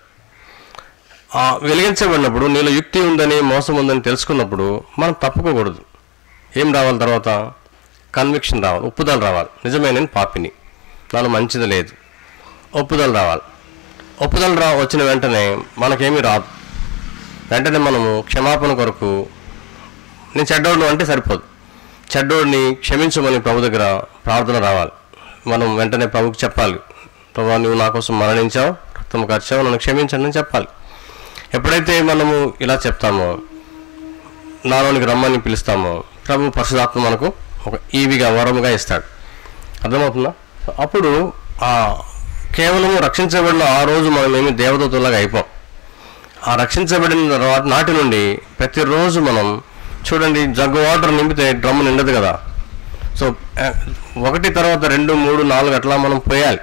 ఆ వెలిగించబడినప్పుడు నీలో యుక్తి ఉందని, మోసం ఉందని తెలుసుకున్నప్పుడు మనం తప్పుకోకూడదు. ఏం రావాలి? తర్వాత కన్విక్షన్ రావాలి, ఒప్పుదల రావాలి. నిజమే, నేను పాపిని, నాలో మంచిది లేదు, ఒప్పుదల రావాలి. ఒప్పుదల వచ్చిన వెంటనే మనకేమీ రాదు. వెంటనే మనము క్షమాపణ కొరకు నేను చెడ్డోడు అంటే సరిపోదు, చెడ్డోడిని క్షమించమని ప్రభు దగ్గర ప్రార్థన రావాలి. మనం వెంటనే ప్రభుకి చెప్పాలి, ప్రభు నువ్వు నా కోసం మరణించావు, రక్తం కార్చావు, నన్ను క్షమించండి అని చెప్పాలి. ఎప్పుడైతే మనము ఇలా చెప్తామో, నాలోనికి రమ్మని పిలుస్తామో, ప్రభు పరిశుద్ధాత్మ మనకు ఒక ఈవిగా వరముగా ఇస్తాడు. అర్థమవుతుందా? అప్పుడు కేవలము రక్షించబడిన ఆ రోజు మనం ఏమి దేవదూతలాగా అయిపోం. ఆ రక్షించబడిన తర్వాత నాటి నుండి ప్రతిరోజు మనం చూడండి, జగ్గు వాటర్ నింపితే డ్రమ్ము నిండదు కదా. సో 1 తర్వాత 2, 3, 4 అట్లా మనం పోయాలి.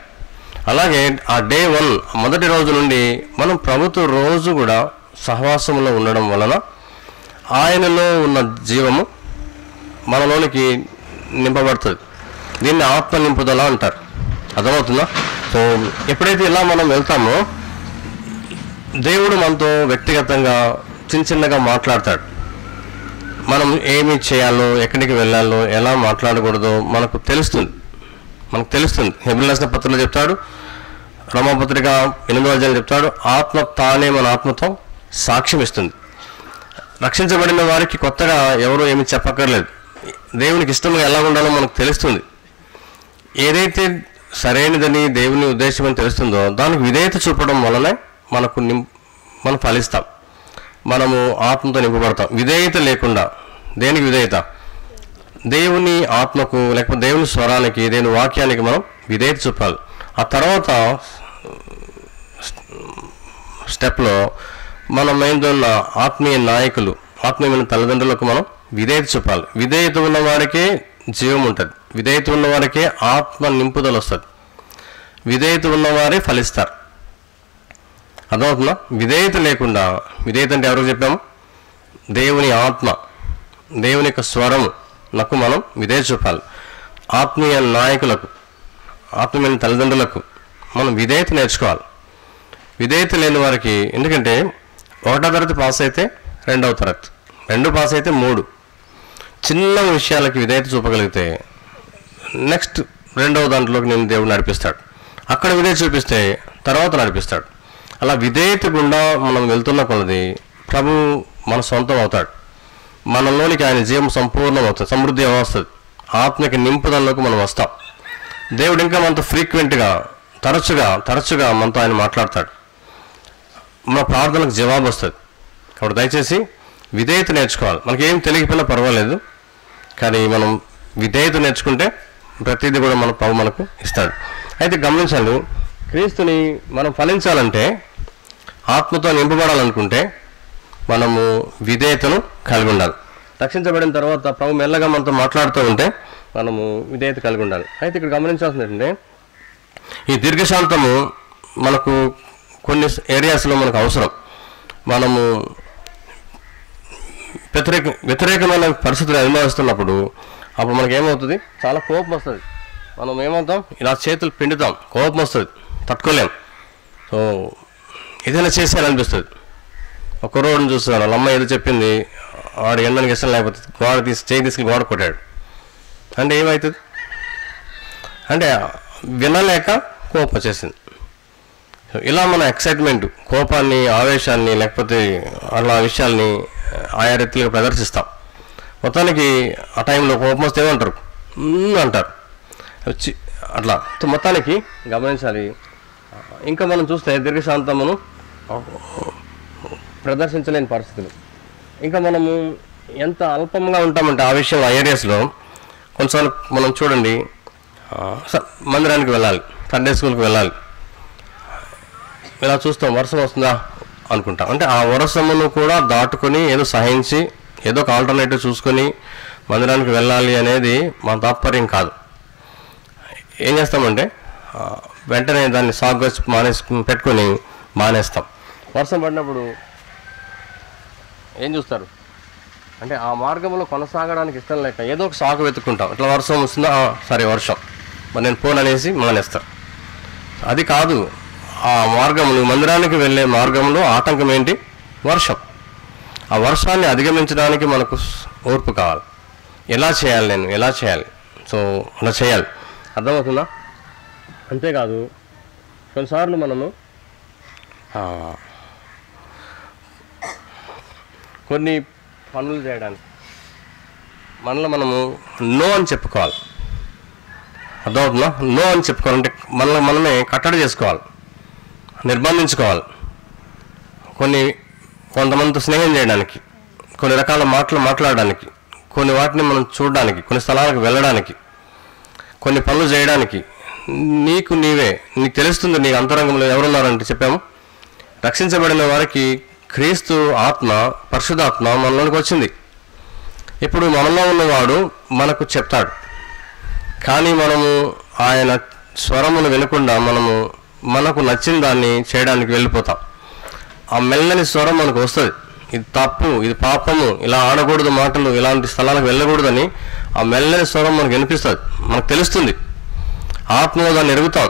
అలాగే ఆ డే 1 మొదటి రోజు నుండి మనం ప్రభుత్వ రోజు కూడా సహవాసంలో ఉండడం వలన ఆయనలో ఉన్న జీవము మనలోనికి నింపబడుతుంది. దీన్ని ఆత్మ నింపుదల అంటారు. అర్థమవుతుందా? సో ఎప్పుడైతే ఇలా మనం వెళ్తామో దేవుడు మనతో వ్యక్తిగతంగా చిన్నగా మాట్లాడతాడు. మనం ఏమి చేయాలో, ఎక్కడికి వెళ్ళాలో, ఎలా మాట్లాడకూడదో మనకు తెలుస్తుంది. హెబ్రీయులకు రాసిన పత్రికలో చెప్తాడు, రోమాపత్రిక 8వ అధ్యాయం చెప్తాడు, ఆత్మ తానే మన ఆత్మతో సాక్ష్యం ఇస్తుంది. రక్షించబడిన వారికి కొత్తగా ఎవరు ఏమి చెప్పక్కర్లేదు. దేవునికి ఇష్టంగా ఎలా ఉండాలో మనకు తెలుస్తుంది. ఏదైతే సరైనదని దేవుని ఉద్దేశం అని తెలుస్తుందో దానికి విధేయత చూపడం వలనే మనం ఫలిస్తాం, మనము ఆత్మతో నింపబడతాం. విధేయత లేకుండా, దేనికి విధేయత? దేవుని ఆత్మకు, లేకపోతే దేవుని స్వరానికి, దేవుని వాక్యానికి మనం విధేయత చూపాలి. ఆ తర్వాత స్టెప్లో మనం ఏంటున్న ఆత్మీయ నాయకులు, ఆత్మీయమైన తల్లిదండ్రులకు మనం విధేయత చూపాలి. విధేయత ఉన్న వారికే జీవం ఉంటుంది, విధేయత ఉన్న వారికే ఆత్మ నింపుదల వస్తుంది, విధేయత ఉన్నవారే ఫలిస్తారు. అర్థమవుతుందా? విధేయత లేకుండా, విధేయత అంటే ఎవరికి చెప్పాము? దేవుని ఆత్మ, దేవుని యొక్క స్వరము నాకు మనం విధేయత చూపాలి. ఆత్మీయ నాయకులకు, ఆత్మీయ తల్లిదండ్రులకు మనం విధేయత నేర్చుకోవాలి. విధేయత లేని వారికి, ఎందుకంటే 1వ తరగతి పాస్ అయితే 2వ తరగతి, 2 పాస్ అయితే 3, చిన్న విషయాలకి విధేయత చూపగలిగితే నెక్స్ట్ 2వ దాంట్లోకి నేను దేవుడు నడిపిస్తాడు. అక్కడ విధేయత చూపిస్తే తర్వాత నడిపిస్తాడు. అలా విధేయత గుండా మనం వెళ్తున్న కొలది ప్రభు మన సొంతం అవుతాడు. మనలోనికి ఆయన జీవం సంపూర్ణం అవుతుంది, సమృద్ధి వస్తుంది, ఆత్మకి నింపుదలలోకి మనం వస్తాం. దేవుడు ఇంకా మనతో ఫ్రీక్వెంట్గా, తరచుగా మనతో ఆయన మాట్లాడతాడు. మన ప్రార్థనకు జవాబు వస్తుంది. కాబట్టి దయచేసి విధేయత నేర్చుకోవాలి. మనకేం తెలియకపోయినా పర్వాలేదు, కానీ మనం విధేయత నేర్చుకుంటే ప్రతిదీ కూడా మన ప్రభు మనకు ఇస్తాడు. అయితే గమనించాలి, క్రీస్తుని మనం ఫలించాలంటే, ఆత్మతో నింపబడాలనుకుంటే మనము విధేయతను కలిగి ఉండాలి. రక్షించబడిన తర్వాత ప్రభు మెల్లగా మనతో మాట్లాడుతూ ఉంటే మనము విధేయత కలిగి ఉండాలి. అయితే ఇక్కడ గమనించాల్సింది ఏంటంటే ఈ దీర్ఘశాంతము మనకు కొన్ని ఏరియాస్లో మనకు అవసరం. మనము వ్యతిరేకమైన పరిస్థితులు అనుభవిస్తున్నప్పుడు అప్పుడు మనకి ఏమవుతుంది, చాలా కోపం వస్తుంది. మనం ఏమవుతాం, ఇలా చేతులు పిండుతాం, కోపం వస్తుంది, తట్టుకోలేం. సో ఏదైనా చేసేయాలనిపిస్తుంది. ఒక రోడ్డుని చూస్తున్నాడు, వాళ్ళ అమ్మ ఏదో చెప్పింది, వాడు ఎండడానికి ఇష్టం లేకపోతే చేయి తీసుకుని గోడ కొట్టాడు అంటే ఏమవుతుంది అంటే వినలేక కోపం వచ్చేసింది. ఇలా మన ఎక్సైట్మెంట్, కోపాన్ని, ఆవేశాన్ని లేకపోతే అలా విషయాల్ని ఆయా రీతిగా ప్రదర్శిస్తాం. మొత్తానికి ఆ టైంలో కోపం వస్తే ఏమంటారు అంటారు వచ్చి అట్లా. మొత్తానికి గమనించాలి. ఇంకా మనం చూస్తే దీర్ఘశాంతమును ప్రదర్శించలేని పరిస్థితులు. ఇంకా మనము ఎంత అల్పంగా ఉంటామంటే ఆ విషయంలో ఆ ఏరియాస్లో కొన్నిసార్లు మనం చూడండి, మందిరానికి వెళ్ళాలి, సండే స్కూల్కి వెళ్ళాలి, ఇలా చూస్తాం వర్షం వస్తుందా అనుకుంటాం. అంటే ఆ వర్షమును కూడా దాటుకొని ఏదో సహించి ఏదో ఒక ఆల్టర్నేటివ్ చూసుకొని మందిరానికి వెళ్ళాలి అనేది మన తాత్పర్యం కాదు. ఏం చేస్తామంటే వెంటనే దాన్ని సాగు పెట్టుకొని మానేస్తాం. వర్షం పడినప్పుడు ఏం చూస్తారు అంటే ఆ మార్గంలో కొనసాగడానికి ఇష్టం లేక ఏదో ఒక సాగు వెతుక్కుంటాం. ఇట్లా వర్షం వస్తుందా, సరే వర్షం మరి నేను ఫోన్ అనేసి మానేస్తాను. అది కాదు, ఆ మార్గంలో మందిరానికి వెళ్ళే మార్గంలో ఆటంకం ఏంటి, వర్షం. ఆ వర్షాన్ని అధిగమించడానికి మనకు ఓర్పు కావాలి. ఎలా చేయాలి, నేను ఎలా చేయాలి, సో అలా చేయాలి. అర్థమవుతుందా? అంతేకాదు కొన్నిసార్లు మనము కొన్ని పనులు చేయడానికి మనలో మనము నో అని చెప్పుకోవాలి. అర్థమవుతుందా? నో అని చెప్పుకోవాలంటే మనల్ని మనమే కట్టడి చేసుకోవాలి, నిర్బంధించుకోవాలి. కొంతమందితో స్నేహం చేయడానికి, కొన్ని రకాల మాటలు మాట్లాడడానికి, కొన్ని వాటిని మనం చూడడానికి, కొన్ని స్థలాలకు వెళ్ళడానికి, కొన్ని పనులు చేయడానికి నీకు తెలుస్తుంది నీ అంతరంగంలో ఎవరున్నారంటే చెప్పాము, రక్షించబడిన వారికి క్రీస్తు ఆత్మ, పరిశుద్ధాత్మ మనలోనికి వచ్చింది. ఇప్పుడు మనలో ఉన్నవాడు మనకు చెప్తాడు, కానీ మనము ఆయన స్వరమును వినకుండా మనకు నచ్చిన దాన్ని చేయడానికి వెళ్ళిపోతాం. ఆ మెల్లని స్వరం మనకు వస్తుంది, ఇది తప్పు, ఇది పాపము, ఇలా ఆడకూడదు, మాటలు ఇలాంటి స్థలాలకు వెళ్ళకూడదని ఆ మెల్లని స్వరం మనకు వినిపిస్తుంది, మనకు తెలుస్తుంది. ఆత్మలో దాన్ని ఎరుగుతాం,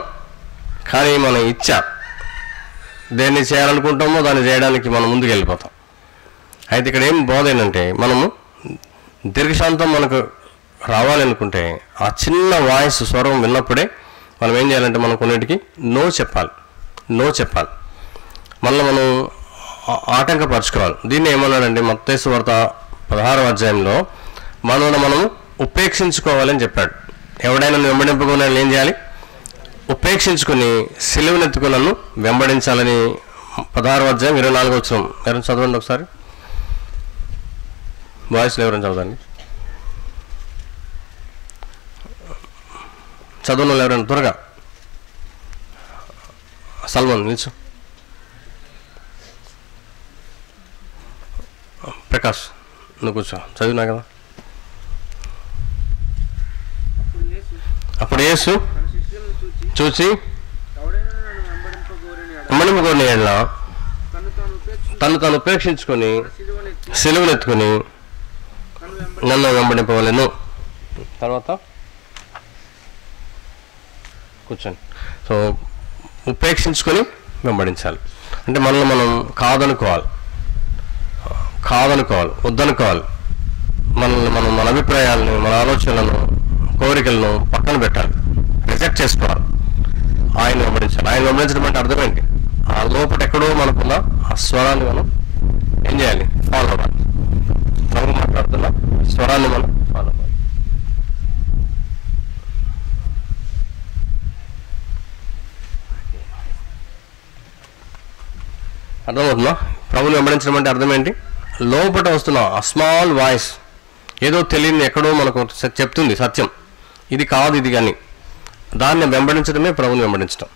కానీ మన ఇచ్చ దేన్ని చేయాలనుకుంటామో దాన్ని చేయడానికి మనం ముందుకు వెళ్ళిపోతాం. అయితే ఇక్కడ ఏం బోధ ఏంటంటే మనము దీర్ఘశాంతం మనకు రావాలనుకుంటే ఆ చిన్న వాయిస్ స్వరం విన్నప్పుడే మనం ఏం చేయాలంటే మనం కొన్నిటికి నో చెప్పాలి. మళ్ళీ మనం ఆటంకపరచుకోవాలి. దీన్ని ఏమన్నాడంటే మత్తయి సువార్త 16వ అధ్యాయంలో మనము ఉపేక్షించుకోవాలని చెప్పాడు. ఎవడైనా వెంబడింపకుండా ఏం చేయాలి, ఉపేక్షించుకొని సిలువనెత్తుకుని నన్ను వెంబడించాలని 16వ అధ్యాయం 24వ వచనం. ఎవరైనా చదవండి ఒకసారి, వాయిస్లో ఎవరైనా చదవండి, చదవను ఎవరైనా త్వరగా. సల్మాన్ నిల్చు, ప్రకాష్ నువ్వు కూర్చో, చదివినా కదా. అప్పుడు యేసు చూచి వెంబడింపగోరిన యెడల తను ఉపేక్షించుకొని సిలువనెత్తుకొని నన్ను వెంబడింపవలెను. తర్వాత కూర్చొని సో ఉపేక్షించుకొని వెంబడించాలి అంటే మనల్ని మనం కాదనుకోవాలి, వద్దనుకోవాలి. మనల్ని మనం మన అభిప్రాయాలను, మన ఆలోచనలను, కోరికలను పక్కన పెట్టాలి, రిజెక్ట్ చేసుకోవాలి, ఆయన వెంబడించాలి. ఆయన వెంబడించడం అంటే అర్థం ఏంటి, ఆ లోపల ఎక్కడో మనకున్న ఆ స్వరాన్ని మనం ఏం చేయాలి, ఫాలో అవ్వాలి. మనం మాట్లాడుతున్న స్వరాన్ని మనం ఫాలో అవ్వాలి. అర్థమవుతుందా? ప్రభుని వెంబడించడం అంటే అర్థం ఏంటి, లోపల వస్తున్న ఆ స్మాల్ వాయిస్ ఏదో తెలియని ఎక్కడో మనకు చెప్తుంది సత్యం, ఇది కాదు ఇది కానీ, దాన్ని వెంబడించడమే ప్రభుని వెంబడించడం.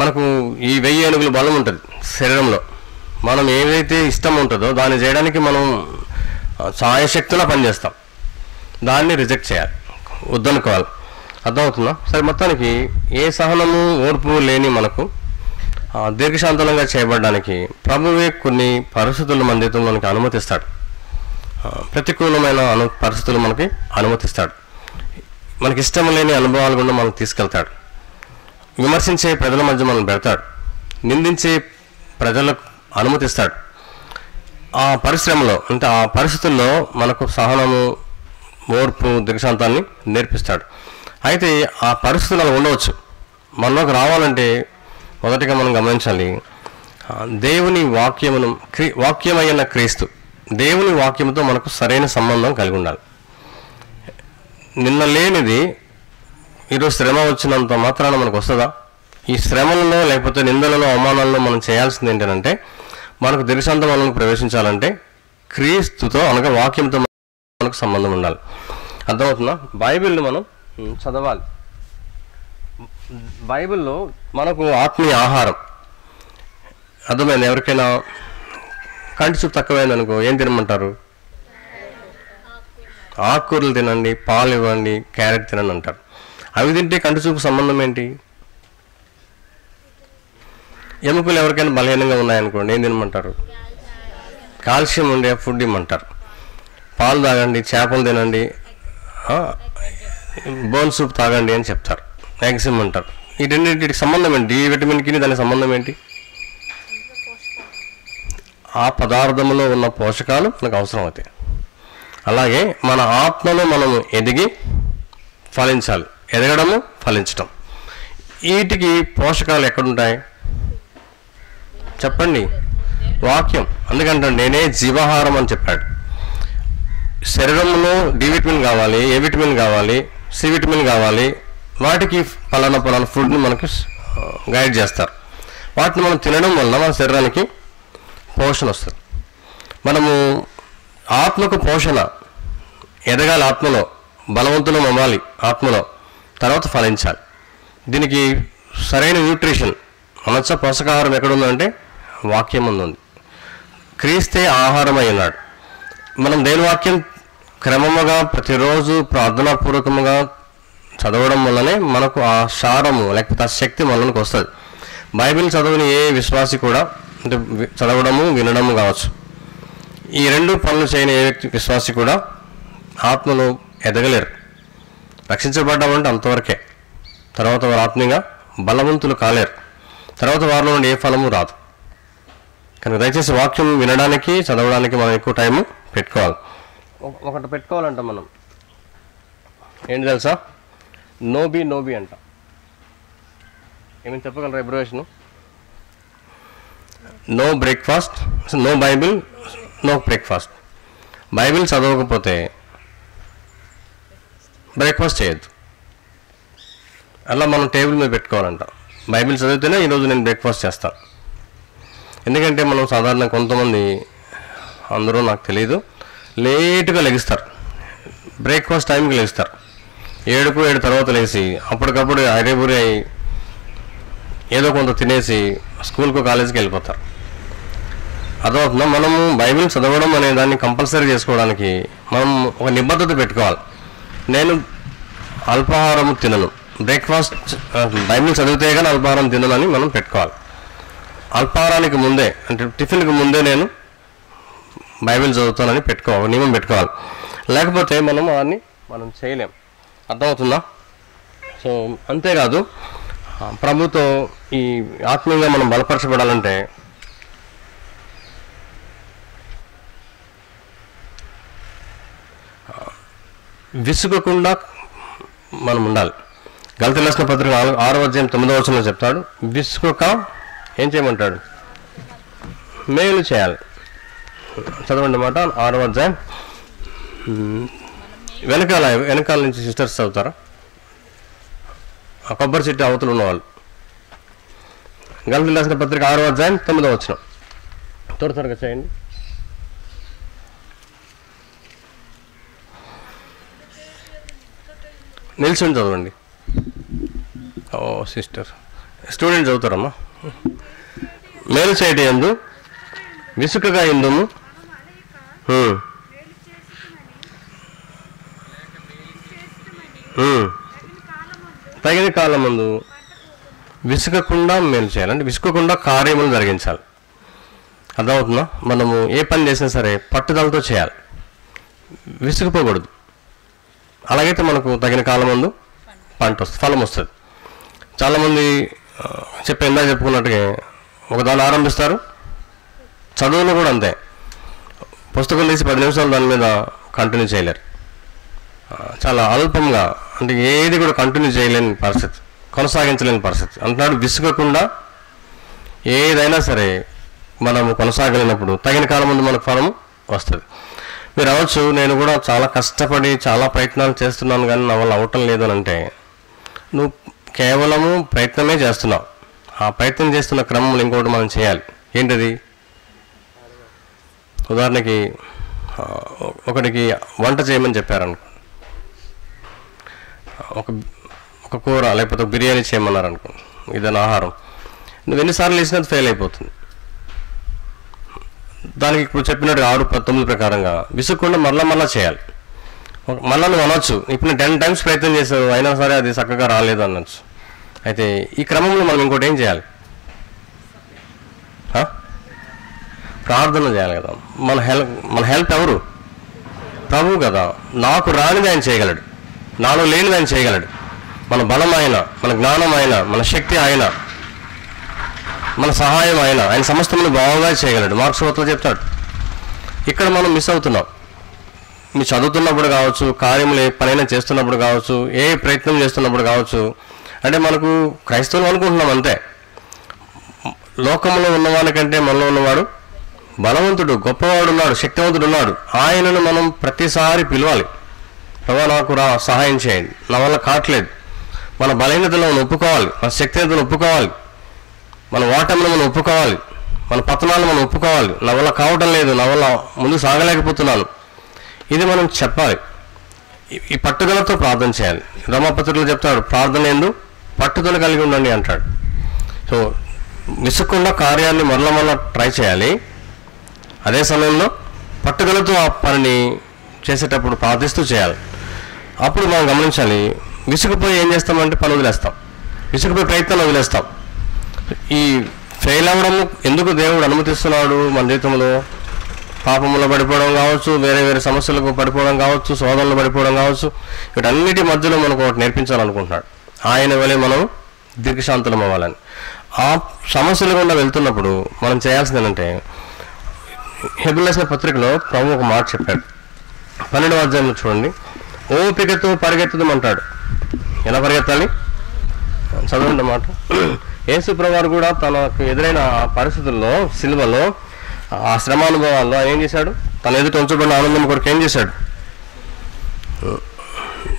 మనకు ఈ 1000 ఏనుగుల బలం ఉంటుంది శరీరంలో. మనం ఏదైతే ఇష్టం ఉంటుందో దాన్ని చేయడానికి మనం సాయశక్తిలో పనిచేస్తాం, దాన్ని రిజెక్ట్ చేయాలి, వద్దనుకోవాలి. అర్థమవుతుందా? సరే, మొత్తానికి ఏ సహనము ఓర్పు లేని మనకు దీర్ఘశాంతంగా చేయబడడానికి ప్రభువే కొన్ని పరిస్థితులు మన జీవితంలో మనకి అనుమతిస్తాడు. ప్రతికూలమైన పరిస్థితులు మనకి అనుమతిస్తాడు. మనకి ఇష్టం లేని అనుభవాలు కూడా మనకు తీసుకెళ్తాడు. విమర్శించే ప్రజల మధ్య మనం పెడతాడు. నిందించే ప్రజలకు అనుమతిస్తాడు. ఆ పరిశ్రమలో అంటే ఆ పరిస్థితుల్లో మనకు సహనము, ఓర్పు, దీర్ఘశాంతాన్ని నేర్పిస్తాడు. అయితే ఆ పరిస్థితులు అలా ఉండవచ్చు. మనలోకి రావాలంటే మొదటిగా మనం గమనించాలి, దేవుని వాక్యమైన క్రీస్తు, దేవుని వాక్యంతో మనకు సరైన సంబంధం కలిగి ఉండాలి. నిన్న లేనిది ఈరోజు శ్రమ వచ్చినంత మాత్రాన మనకు వస్తుందా? ఈ శ్రమలలో లేకపోతే నిందలలో, అవమానాలలో మనం చేయాల్సింది ఏంటంటే, మనకు దీర్ఘశాంతం మనకు ప్రవేశించాలంటే క్రీస్తుతో అనగా వాక్యంతో మనకు సంబంధం ఉండాలి. అర్థమవుతుందా? బైబిల్ని మనం చదవాలి. బైబిల్లో మనకు ఆత్మీయ ఆహారం అర్థమైంది. ఎవరికైనా కంటి చూపు తక్కువైందనుకో ఏం తినమంటారు? ఆకుకూరలు తినండి, పాలు ఇవ్వండి, క్యారెట్ తినండి అంటారు. అవి తింటే కంటి చూపు సంబంధం ఏంటి? ఎముకలు ఎవరికైనా బలహీనంగా ఉన్నాయనుకోండి ఏం తినమంటారు? కాల్షియం ఉండే ఫుడ్ ఇమ్మంటారు. పాలు తాగండి, చేపలు తినండి, బోన్ సూప్ తాగండి అని చెప్తారు. ఎగ్స్ ఇమ్మంటారు. ఈ రెండింటికి సంబంధం ఏంటి? డి విటమిన్కి దాని సంబంధం ఏంటి? ఆ పదార్థంలో ఉన్న పోషకాలు మనకు అవసరం అవుతాయి. అలాగే మన ఆత్మలో మనము ఎదిగి ఫలించాలి. ఎదగడము, ఫలించటం, వీటికి పోషకాలు ఎక్కడుంటాయి చెప్పండి? వాక్యం. అందుకంటే నేనే జీవాహారం అని చెప్పాడు. శరీరంలో డి విటమిన్ కావాలి, ఏ విటమిన్ కావాలి, సి విటమిన్ కావాలి. వాటికి పలానా ఫుడ్ని మనకి గైడ్ చేస్తారు. వాటిని మనం తినడం వల్ల మన శరీరానికి పోషణ వస్తుంది. మనము ఆత్మకు పోషణ, ఎదగాలి, ఆత్మలో బలవంతులం అవ్వాలి, ఆత్మలో, తర్వాత ఫలించాలి. దీనికి సరైన న్యూట్రిషన్ అనొచ్చ పోషకాహారం ఎక్కడుందంటే వాక్యం ఉంది. క్రీస్తే ఆహారమై ఉన్నాడు. మనం దేని వాక్యం క్రమముగా ప్రతిరోజు ప్రార్థనాపూర్వకముగా చదవడం వల్లనే మనకు ఆ సారము లేకపోతే ఆ శక్తి మనలోకి వస్తుంది. బైబిల్ చదవని ఏ విశ్వాసి కూడా అంటే చదవడము, వినడము కావచ్చు, ఈ రెండు పనులు చేయని ఏ వ్యక్తి విశ్వాసి కూడా ఆత్మలో ఎదగలేరు. రక్షించబడ్డామంటే అంతవరకే. తర్వాత వారు ఆత్మీయంగా బలవంతులు కాలేరు. తర్వాత వారిలో నుండి ఏ ఫలము రాదు. కనుక దయచేసి వాక్యం వినడానికి, చదవడానికి మనం ఎక్కువ టైము పెట్టుకోవాలి. ఒకటి పెట్టుకోవాలంట మనం, ఏంటి తెలుసా? నోబీ అంట. ఏమైనా చెప్పగలరా abbreviation? No breakfast, no bible, no breakfast. Bible చదవకపోతే బ్రేక్ఫాస్ట్ చేయొద్దు. అలా మనం టేబుల్ మీద పెట్టుకోవాలంట. బైబిల్ చదివితేనే ఈరోజు నేను బ్రేక్ఫాస్ట్ చేస్తాను. ఎందుకంటే మనం సాధారణ కొంతమంది, అందరూ నాకు తెలియదు, లేటుగా లెగిస్తారు. బ్రేక్ఫాస్ట్ టైంకి లెగిస్తారు. 7 తర్వాత లేచి అప్పటికప్పుడు అరేబురి అయి ఏదో కొంత తినేసి స్కూల్కు, కాలేజీకి వెళ్ళిపోతారు. అదవుతుందా? మనము బైబిల్ చదవడం అనే దాన్ని కంపల్సరీ చేసుకోవడానికి మనం ఒక నిబద్ధత పెట్టుకోవాలి. నేను అల్పాహారం తినను, బ్రేక్ఫాస్ట్ బైబిల్ చదివితే కానీ అల్పాహారం తిననని మనం పెట్టుకోవాలి. అల్పాహారానికి ముందే అంటే టిఫిన్కి ముందే నేను బైబిల్ చదువుతానని నియమం పెట్టుకోవాలి. లేకపోతే మనం చేయలేం. అర్థమవుతుందా? సో అంతేకాదు, ప్రభుతో ఈ ఆత్మీయంగా మనం బలపరచబడాలంటే విసుగకుండా మనం ఉండాలి. గలతీయులకు రాసిన పత్రిక 6వ అధ్యాయం 9వ వచనంలో చెప్తాడు, విసుగక ఏం చేయమంటాడు? మేలు చేయాలి. చదవండి మాట 6వ అధ్యాయం. వెనకాల నుంచి సిస్టర్స్ చదువుతారా? ఆ కొబ్బరి చెట్టు అవతలు ఉన్నవాళ్ళు. గలతీయులకు రాసిన పత్రిక 6వ అధ్యాయం 9వ వచనం త్వరగా చేయండి. నిల్చొని చదవండి. ఓ సిస్టర్, స్టూడెంట్ చదువుతారమ్మా. మేలు చేయటం యందు విసుకగా ఎందుము తగిన కాలం ముందు విసుగకుండా మేలు చేయాలి, అంటే విసుగకుండా కార్యములు జరిగించాలి. అర్థమవుతుందా? మనము ఏ పని చేసినా సరే పట్టుదలతో చేయాలి, విసుగుపోకూడదు. అలాగైతే మనకు తగిన కాలం ముందు పంట వస్తుంది, ఫలం వస్తుంది. చాలామంది ఇందాక చెప్పుకున్నట్టుగా ఒకదాన్ని ఆరంభిస్తారు, చదువులో కూడా అంతే, పుస్తకం తీసి 10 నిమిషాలు దాని మీద కంటిన్యూ చేయలేరు. చాలా అల్పంగా, అంటే ఏది కూడా కంటిన్యూ చేయలేని పరిస్థితి, కొనసాగించలేని పరిస్థితి. అంటున్నాడు విసుగకుండా ఏదైనా సరే మనము కొనసాగలేనప్పుడు తగిన కాలం ముందు మనకు ఫలం వస్తుంది. మీరు అవచ్చు, నేను కూడా చాలా కష్టపడి చాలా ప్రయత్నాలు చేస్తున్నాను కానీ నా వల్ల అవటం లేదు అని అంటే, నువ్వు కేవలము ప్రయత్నమే చేస్తున్నావు. ఆ ప్రయత్నం చేస్తున్న క్రమంలో ఇంకోటి మనం చేయాలి. ఏంటది? ఉదాహరణకి ఒకటికి వంట చేయమని చెప్పారనుకో, ఒక కూర లేకపోతే ఒక బిర్యానీ చేయమన్నారు అనుకో, ఇదైనా ఆహారం, నువ్వు ఎన్నిసార్లు వేసినా ఫెయిల్ అయిపోతుంది. దానికి ఇప్పుడు చెప్పినట్టు 6-9 ప్రకారంగా విసుక్కుండా మళ్ళా చేయాలి. మళ్ళీ నువ్వు అనొచ్చు, ఇప్పుడు నేను 10 టైమ్స్ ప్రయత్నం చేశాను అయినా సరే అది చక్కగా రాలేదు అనొచ్చు. అయితే ఈ క్రమంలో మనం ఇంకోటి ఏం చేయాలి? ప్రార్థన చేయాలి కదా. మన హెల్ప్ ఎవరు? ప్రభువు కదా. నాకు రానిది ఆయన చేయగలడు, నాలో లేనిది ఆయన చేయగలడు. మన బలం ఆయన, మన జ్ఞానం ఆయన, మన శక్తి ఆయన, మన సహాయం ఆయన సమస్తమును బాగా చేయగలడు. మార్క్స్ వార్తలో చెప్తాడు. ఇక్కడ మనం మిస్ అవుతున్నాం. మీరు చదువుతున్నప్పుడు కావచ్చు, కార్యములు ఏ పనైనా చేస్తున్నప్పుడు కావచ్చు, ఏ ప్రయత్నం చేస్తున్నప్పుడు కావచ్చు, అంటే మనకు క్రైస్తవులు అనుకుంటున్నాం అంతే. లోకంలో ఉన్నవానికంటే మనలో ఉన్నవాడు బలవంతుడు, గొప్పవాడు ఉన్నాడు, శక్తివంతుడు ఉన్నాడు. ఆయనను మనం ప్రతిసారి పిలవాలి. ప్రభా నాకు సహాయం చేయండి, నా వల్ల కావట్లేదు. మన బలహీనతలను మనం ఒప్పుకోవాలి, మన శక్తివంతులను ఒప్పుకోవాలి, మన ఓటమిని మనం ఒప్పుకోవాలి, మన పతనాలను మనం ఒప్పుకోవాలి. నా వల్ల కావటం లేదు, నా వల్ల ముందు సాగలేకపోతున్నాను, ఇది మనం చెప్పాలి. ఈ పట్టుదలతో ప్రార్థన చేయాలి. రోమాపత్రికలో చెప్తాడు, ప్రార్థన యందు పట్టుదల కలిగి ఉండండి అంటాడు. సో విసుక్కుండా కార్యాన్ని మరలా ట్రై చేయాలి. అదే సమయంలో పట్టుదలతో ఆ పనిని చేసేటప్పుడు ప్రార్థిస్తూ చేయాలి. అప్పుడు మనం గమనించాలి, విసుగుపోయి ఏం చేస్తామంటే పని వదిలేస్తాం, విసుగుపోయి ప్రయత్నాలు వదిలేస్తాం. ఈ ఫెయిల్ అవ్వడం ఎందుకు దేవుడు అనుమతిస్తున్నాడు మన జీవితంలో? పాపములో పడిపోవడం కావచ్చు, వేరే సమస్యలకు పడిపోవడం కావచ్చు, శోధనలు పడిపోవడం కావచ్చు, వీటన్నిటి మధ్యలో మనకు ఒకటి నేర్పించాలనుకుంటున్నాడు. ఆయన వలె మనం దీర్ఘశాంతులం అవ్వాలని. ఆ సమస్యలు గుండా వెళ్తున్నప్పుడు మనం చేయాల్సింది ఏంటంటే, హెబ్రీయులకు రాసిన పత్రికలో ప్రభు ఒక మాట చెప్పాడు. 12వ అధ్యాయంలో చూడండి, ఓపికతో పరిగెత్తమంటాడు. ఎలా పరిగెత్తాలి? చదవండి మాట. యేసు ప్రభువారు కూడా తనకు ఎదురైన పరిస్థితుల్లో, సిలువలో, ఆ శ్రమానుభవాల్లో ఆయన ఏం చేశాడు? తన ఎదుట ఉంచబడిన ఆనందం కొరకు ఏం చేశాడు?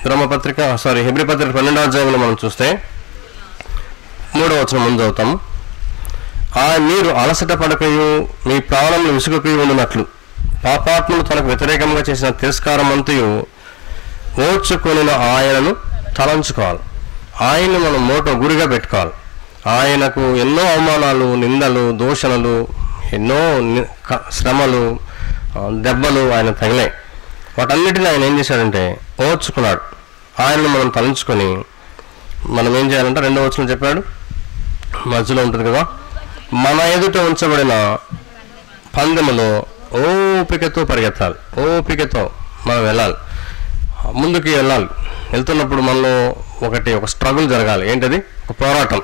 హెబ్రీ పత్రిక 12వ అధ్యాయంలో మనం చూస్తే 3వ వచనం ముందు చదువుతాము. మీరు అలసట పడకయు మీ ప్రాణములు విసుగకయు ఉండినట్లు పాపాత్మలు తనకు వ్యతిరేకంగా చేసిన తిరస్కారం అంతయు ఓర్చుకొనిన ఆయనను తలంచుకోవాలి. ఆయన్ని మనం మోటో గురిగా పెట్టుకోవాలి. ఆయనకు ఎన్నో అవమానాలు, నిందలు, దూషణలు, ఎన్నో శ్రమలు, దెబ్బలు ఆయన తగిలాయి. వాటన్నిటిని ఆయన ఏం చేశాడంటే ఓర్చుకున్నాడు. ఆయనను మనం తలంచుకొని మనం ఏం చేయాలంటే 2వ వచనం చెప్పాడు, మధ్యలో ఉంటుంది కదా, మన ఎదుట ఉంచబడిన పందెములో ఓపికతో పరిగెత్తాలి. ఓపికతో మనం వెళ్ళాలి, ముందుకు వెళ్ళాలి. వెళ్తున్నప్పుడు మనలో ఒక స్ట్రగుల్ జరగాలి. ఏంటది? ఒక పోరాటం.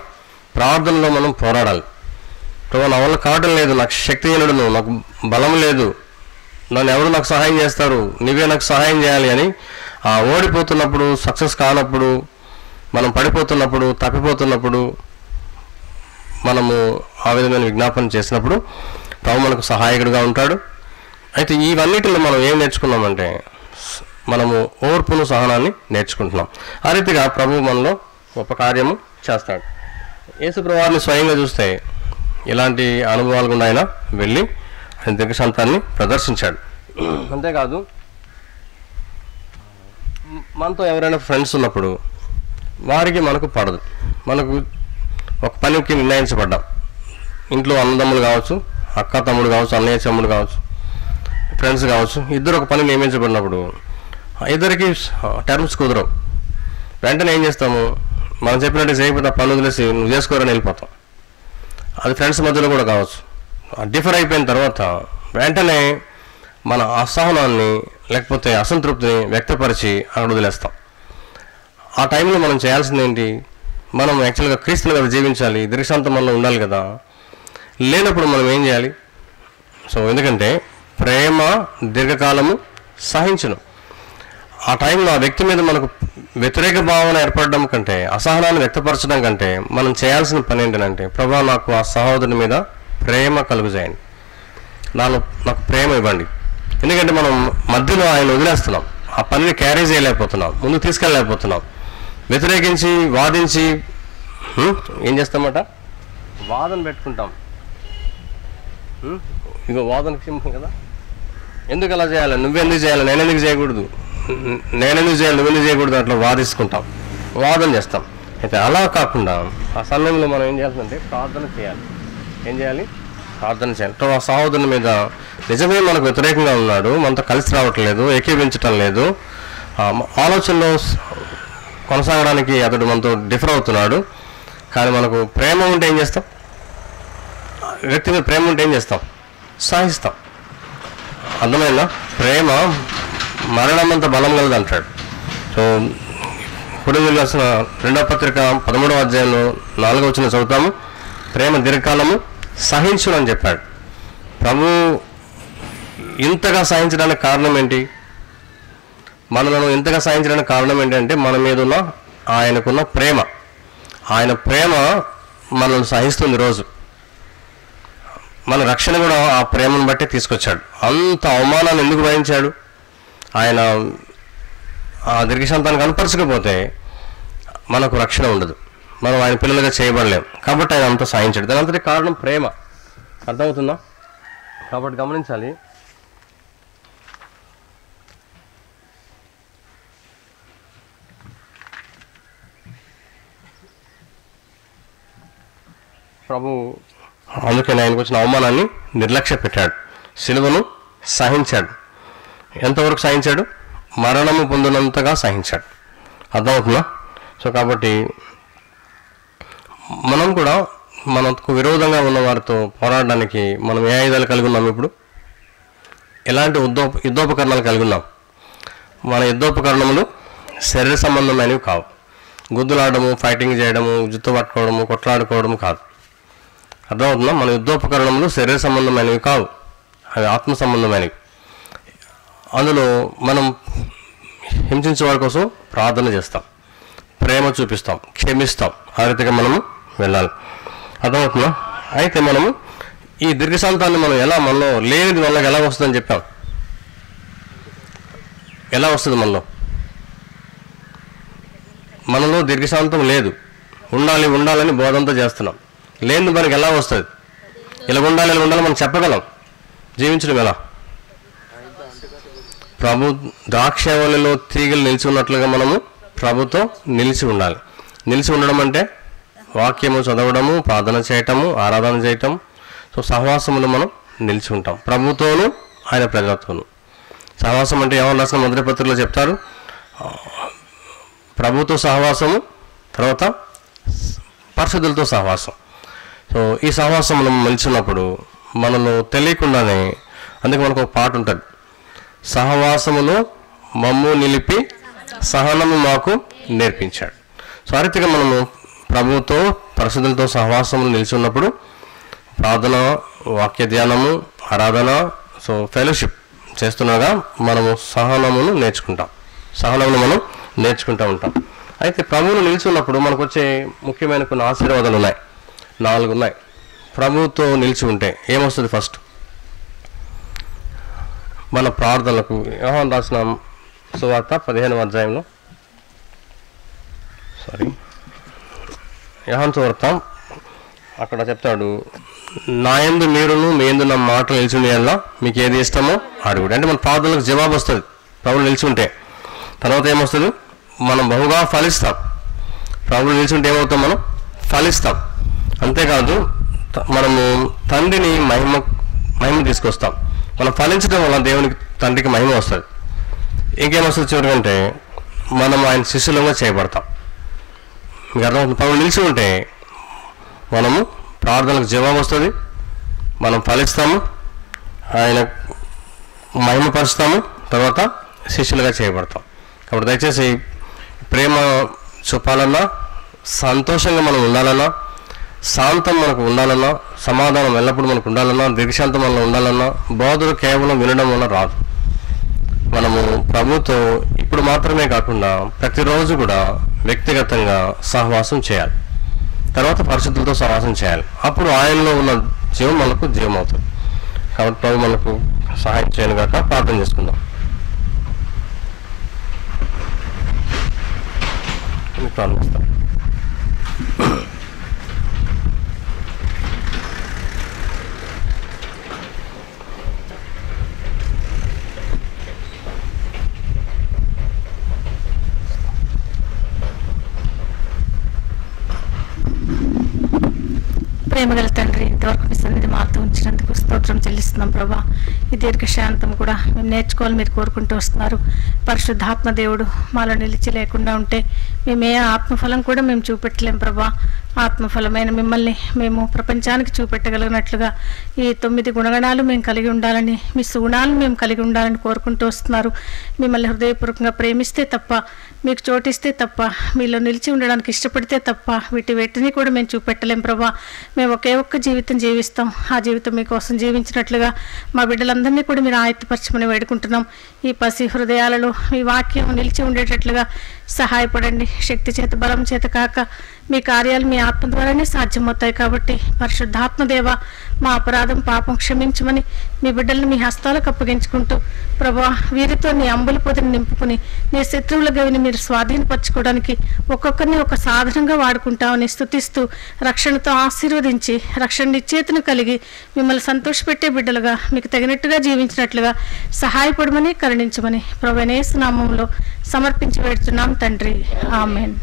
ప్రార్థనలో మనం పోరాడాలి. నా వల్ల కావటం లేదు, నాకు శక్తిహీనుడును, నాకు బలం లేదు, నన్ను ఎవరు నాకు సహాయం చేస్తారు, నువ్వే నాకు సహాయం చేయాలి అని ఆ ఓడిపోతున్నప్పుడు, సక్సెస్ కానప్పుడు, మనం పడిపోతున్నప్పుడు, తప్పిపోతున్నప్పుడు మనము ఆ విధమైన విజ్ఞాపన చేసినప్పుడు ప్రభు మనకు సహాయకుడిగా ఉంటాడు. అయితే ఇవన్నిటిలో మనం ఏం నేర్చుకున్నామంటే మనము ఓర్పును, సహనాన్ని నేర్చుకుంటున్నాం. ఆ రీతిగా ప్రభు మనలో గొప్ప కార్యము చేస్తాడు. యేసు ప్రభువారిని స్వయంగా చూస్తే ఇలాంటి అనుభవాలు గుండా ఆయన వెళ్ళి ఆయన దీర్ఘశాంతాన్ని ప్రదర్శించాడు. అంతేకాదు, మనతో ఎవరైనా ఫ్రెండ్స్ ఉన్నప్పుడు వారికి మనకు పడదు. మనకు ఒక పనికి నిర్ణయించబడ్డాం, ఇంట్లో అన్నదమ్ములు కావచ్చు, అక్క తమ్ముడు కావచ్చు, అన్నయ్య తమ్ముడు కావచ్చు, ఫ్రెండ్స్ కావచ్చు, ఇద్దరు ఒక పని నియమించబడినప్పుడు ఇద్దరికి టర్మ్స్ కుదరవు. వెంటనే ఏం చేస్తాము, మనం చెప్పినట్టు చేయకపోతే ఆ పనులు వదిలేసి నువ్వు చేసుకోరని వెళ్ళిపోతాం. అది ఫ్రెండ్స్ మధ్యలో కూడా కావచ్చు. డిఫర్ అయిపోయిన తర్వాత వెంటనే మన అసహనాన్ని లేకపోతే అసంతృప్తిని వ్యక్తపరిచి అక్కడ వదిలేస్తాం. ఆ టైంలో మనం చేయాల్సింది ఏంటి, మనం యాక్చువల్గా క్రీస్తులు కదా జీవించాలి, దీర్ఘశాంతం మనలో ఉండాలి కదా. లేనప్పుడు మనం ఏం చేయాలి? సో ఎందుకంటే ప్రేమ దీర్ఘకాలము సహించును. ఆ టైంలో ఆ వ్యక్తి మీద మనకు వ్యతిరేక భావన ఏర్పడడం కంటే, అసహనాన్ని వ్యక్తపరచడం కంటే మనం చేయాల్సిన పని ఏంటంటే, ప్రభువా నాకు ఆ సహోదరుని మీద ప్రేమ కలుగజేయండి, నాకు ప్రేమ ఇవ్వండి. ఎందుకంటే మనం మధ్యలో ఆయన వదిలేస్తున్నాం, ఆ పనిని క్యారీ చేయలేకపోతున్నాం, ముందుకు తీసుకెళ్ళలేకపోతున్నాం. వ్యతిరేకించి వాదించి ఏం చేస్తామట, వాదన పెట్టుకుంటాం. ఇగో వాదనకి సింహం కదా, ఎందుకు అలా చేయాలి, నువ్వెందుకు చేయాలి, నేనెందుకు చేయకూడదు, నేనెందుకు చేయాలి, నువ్వెందుకు చేయకూడదు, అట్లా వాదిస్తుంటాం, వాదన చేస్తాం. అయితే అలా కాకుండా ఆ సమయంలో మనం ఏం చేయాలంటే ప్రార్థన చేయాలి. ఏం చేయాలి? ప్రార్థన చేయాలి. ఆ సహోదరుని మీద నిజమే మనకు వ్యతిరేకంగా ఉన్నాడు, మనతో కలిసి రావట్లేదు, ఏకీవించటం లేదు, ఆలోచనలో కొనసాగడానికి అతడు మనతో డిఫర్ అవుతున్నాడు. కానీ మనకు ప్రేమ ఉంటే ఏం చేస్తాం, వ్యక్తి మీద ప్రేమ ఉంటే ఏం చేస్తాం, సహిస్తాం. అర్థమైందా? ప్రేమ మరణమంత బలం కలదు అంటాడు. సో కొరింథీయులకు రాసిన 2వ పత్రిక 13వ అధ్యాయంలో 4వ వచనం చదువుతాము. ప్రేమ దీర్ఘకాలము సహించును అని చెప్పాడు. ప్రభు ఇంతగా సహించడానికి కారణం ఏంటి, మనలను ఇంతగా సహించడానికి కారణం ఏంటంటే మన మీద ఉన్న ఆయనకున్న ప్రేమ. ఆయన ప్రేమ మనల్ని సహిస్తుంది రోజు. మన రక్షణ కూడా ఆ ప్రేమను బట్టి తీసుకొచ్చాడు. అంత అవమానాన్ని ఎందుకు భరించాడు? ఆయన ఆ దీర్ఘశాంతాన్ని కనపరచకపోతే మనకు రక్షణ ఉండదు, మనం ఆయన పిల్లలుగా చేయబడలేం. కాబట్టి ఆయన అంతా సహించాడు. దాని అంతటి కారణం ప్రేమ. అర్థమవుతుందా? కాబట్టి గమనించాలి. ప్రభు అందుకని ఆయనకు వచ్చిన అవమానాన్ని నిర్లక్ష్య పెట్టాడు, సిలువను సహించాడు. ఎంతవరకు సహించాడు? మరణము పొందినంతగా సహించాడు. అర్థమవుతుందా? సో కాబట్టి మనం కూడా మనకు విరోధంగా ఉన్న వారితో పోరాడడానికి మనం ఏ ఆయుధాలు కలిగి ఉన్నాం? ఇప్పుడు ఎలాంటి యుద్ధోపకరణాలు కలిగి ఉన్నాం? మన యుద్ధోపకరణములు శరీర సంబంధమైనవి కావు. గుద్దులాడము, ఫైటింగ్ చేయడము, జుత్తు పట్టుకోవడము, కొట్లాడుకోవడము కాదు. అర్థమవుతుందా? మన యుద్ధోపకరణములు శరీర సంబంధమైనవి కావు, అవి ఆత్మ సంబంధమైనవి. అందులో మనం హింసించే వారి కోసం ప్రార్థన చేస్తాం, ప్రేమ చూపిస్తాం, క్షమిస్తాం. ఆ రీతిగా మనము వెళ్ళాలి. అర్థమవుతుందా? అయితే మనము ఈ దీర్ఘశాంతాన్ని మనం మనలో లేనిది మనలోకి ఎలా వస్తుందని చెప్పాం. ఎలా వస్తుంది? మనలో దీర్ఘశాంతం లేదు, ఉండాలని బోధంతో చేస్తున్నాం. లేనిది మనకి ఎలా వస్తుంది? ఇలా ఉండాలి మనం చెప్పగలం. జీవించడం ఎలా? ప్రభు ద్రాక్షవల్లిలో తీగలు నిలిచి ఉన్నట్లుగా మనము ప్రభుతో నిలిచి ఉండాలి. నిలిచి ఉండడం అంటే వాక్యము చదవడము, ప్రార్థన చేయటము, ఆరాధన చేయటం. సో సహవాసములు మనం నిలిచి ఉంటాం, ప్రభుతోనూ ఆయన ప్రజలతోనూ. సహవాసం అంటే ఎవరు రాసిన మొదటి పత్రికలో చెప్తారు, ప్రభుతో సహవాసము, తర్వాత పరిశుద్ధులతో సహవాసం. సో ఈ సహవాసం మనం నిలిచినప్పుడు మనలో తెలియకుండానే, అందుకే మనకు ఒక పాట ఉంటుంది, సహవాసములో మమ్ము నిలిపి సహనము మాకు నేర్పించాడు. సో ఆ రీతిగా మనము ప్రభుతో పరిశుద్ధులతో సహవాసములు నిలిచి ఉన్నప్పుడు ప్రార్థన, వాక్య ధ్యానము, ఆరాధన, సో ఫెలోషిప్ చేస్తున్నాగా మనము సహనమును నేర్చుకుంటూ ఉంటాం. అయితే ప్రభువును నిలిచి ఉన్నప్పుడు మనకు వచ్చే ముఖ్యమైన కొన్ని ఆశీర్వాదాలు ఉన్నాయి, 4 ఉన్నాయి. ప్రభువుతో నిలిచి ఉంటే ఏమొస్తుంది? ఫస్ట్ మన ప్రార్థనలకు యోహాను రాసిన సువార్త 15వ అధ్యాయంలో, యోహాను సువార్త అక్కడ చెప్తాడు, నా యందు మీరును మీ యందు నా మాటలు నిలిచి ఉండేలా మీకు ఏది ఇష్టమో అడుగుడు. అంటే మన ప్రార్థనలకు జవాబు వస్తుంది ప్రభువులు నిలిచి ఉంటే. తర్వాత ఏమొస్తుంది? మనం బహుగా ఫలిస్తాం. ప్రభువులు నిలిచి ఉంటే ఏమవుతాం? మనం ఫలిస్తాం. అంతేకాదు మనము తండ్రిని మహిమ తీసుకొస్తాం. మనం ఫలించడం వల్ల దేవునికి, తండ్రికి మహిమ వస్తుంది. ఇంకేమొస్తుంది చివరికంటే మనం ఆయన శిష్యులుగా చేయబడతాం. మీకు అర్థం, పనులు నిలిచి ఉంటే మనము ప్రార్థనలకు జవాబు వస్తుంది, మనం ఫలిస్తాము, ఆయన మహిమపరుస్తాము, తర్వాత శిష్యులుగా చేయబడతాం. కాబట్టి దయచేసి ప్రేమ చూపాలన్నా, సంతోషంగా మనం ఉండాలన్నా, శాంతం మనకు ఉండాలన్నా, సమాధానం ఎల్లప్పుడూ మనకు ఉండాలన్నా, దీర్ఘశాంతం మనలో ఉండాలన్నా బోధలు కేవలం వినడం వల్ల రాదు. మనము ప్రభుతో ఇప్పుడు మాత్రమే కాకుండా ప్రతిరోజు కూడా వ్యక్తిగతంగా సహవాసం చేయాలి, తర్వాత పరిశుద్ధులతో సహవాసం చేయాలి. అప్పుడు ఆయనలో ఉన్న జీవం మనకు జీవం అవుతుంది. కాబట్టి ప్రభు మనకు సహాయం చేయను కాక ప్రార్థన చేసుకుందాం. ప్రారంభిస్తాం. ప్రేమగల తండ్రి, ఇంతవరకు మీ సన్నిధి మాతో ఉంచినందుకు స్తోత్రం చెల్లిస్తున్నాం ప్రభా. ఈ దీర్ఘశాంతం కూడా మేము నేర్చుకోవాలి మీరు కోరుకుంటూ వస్తున్నారు. పరిశుద్ధాత్మ దేవుడు మాలో నిలిచి లేకుండా ఉంటే మేమే ఆత్మఫలం కూడా మేము చూపెట్టలేం ప్రభా. ఆత్మఫలమైన మిమ్మల్ని మేము ప్రపంచానికి చూపెట్టగలిగినట్లుగా ఈ 9 గుణగణాలు మేము కలిగి ఉండాలని, మీ సుగుణాలు మేము కలిగి ఉండాలని కోరుకుంటూ వస్తున్నారు. మిమ్మల్ని హృదయపూర్వకంగా ప్రేమిస్తే తప్ప, మీకు చోటిస్తే తప్ప, మీలో నిలిచి ఉండడానికి ఇష్టపడితే తప్ప వీటిని కూడా మేము చూపెట్టలేం ప్రభా. మేము ఒకే ఒక్క జీవితం జీవిస్తాం. ఆ జీవితం మీకోసం జీవించినట్లుగా మా బిడ్డలందరినీ కూడా మీరు ఆయత్తపరచమని వేడుకుంటున్నాం. ఈ పసి హృదయాలలో మీ వాక్యం నిలిచి ఉండేటట్లుగా సహాయపడండి. శక్తి చేత బలం చేత కాక మీ కార్యాలు మీ ఆత్మ ద్వారానే సాధ్యమవుతాయి. కాబట్టి పరిశుద్ధాత్మదేవ, మా అపరాధం పాపం క్షమించమని మీ బిడ్డలను మీ హస్తాలకు అప్పగించుకుంటూ ప్రభా, వీరితో నీ అంబుల పొదిని నింపుకుని నీ శత్రువుల గవిని మీరు స్వాధీనపరచుకోవడానికి ఒక్కొక్కరిని ఒక సాధనంగా వాడుకుంటామని స్తుతిస్తూ రక్షణతో ఆశీర్వదించి రక్షణ నిశ్చేతను కలిగి మిమ్మల్ని సంతోషపెట్టే బిడ్డలుగా మీకు తగినట్టుగా జీవించినట్లుగా సహాయపడమని కరుణించమని ప్రభువైన యేసు నామములో సమర్పించి వేడుచున్నాం తండ్రి. ఆమేన్.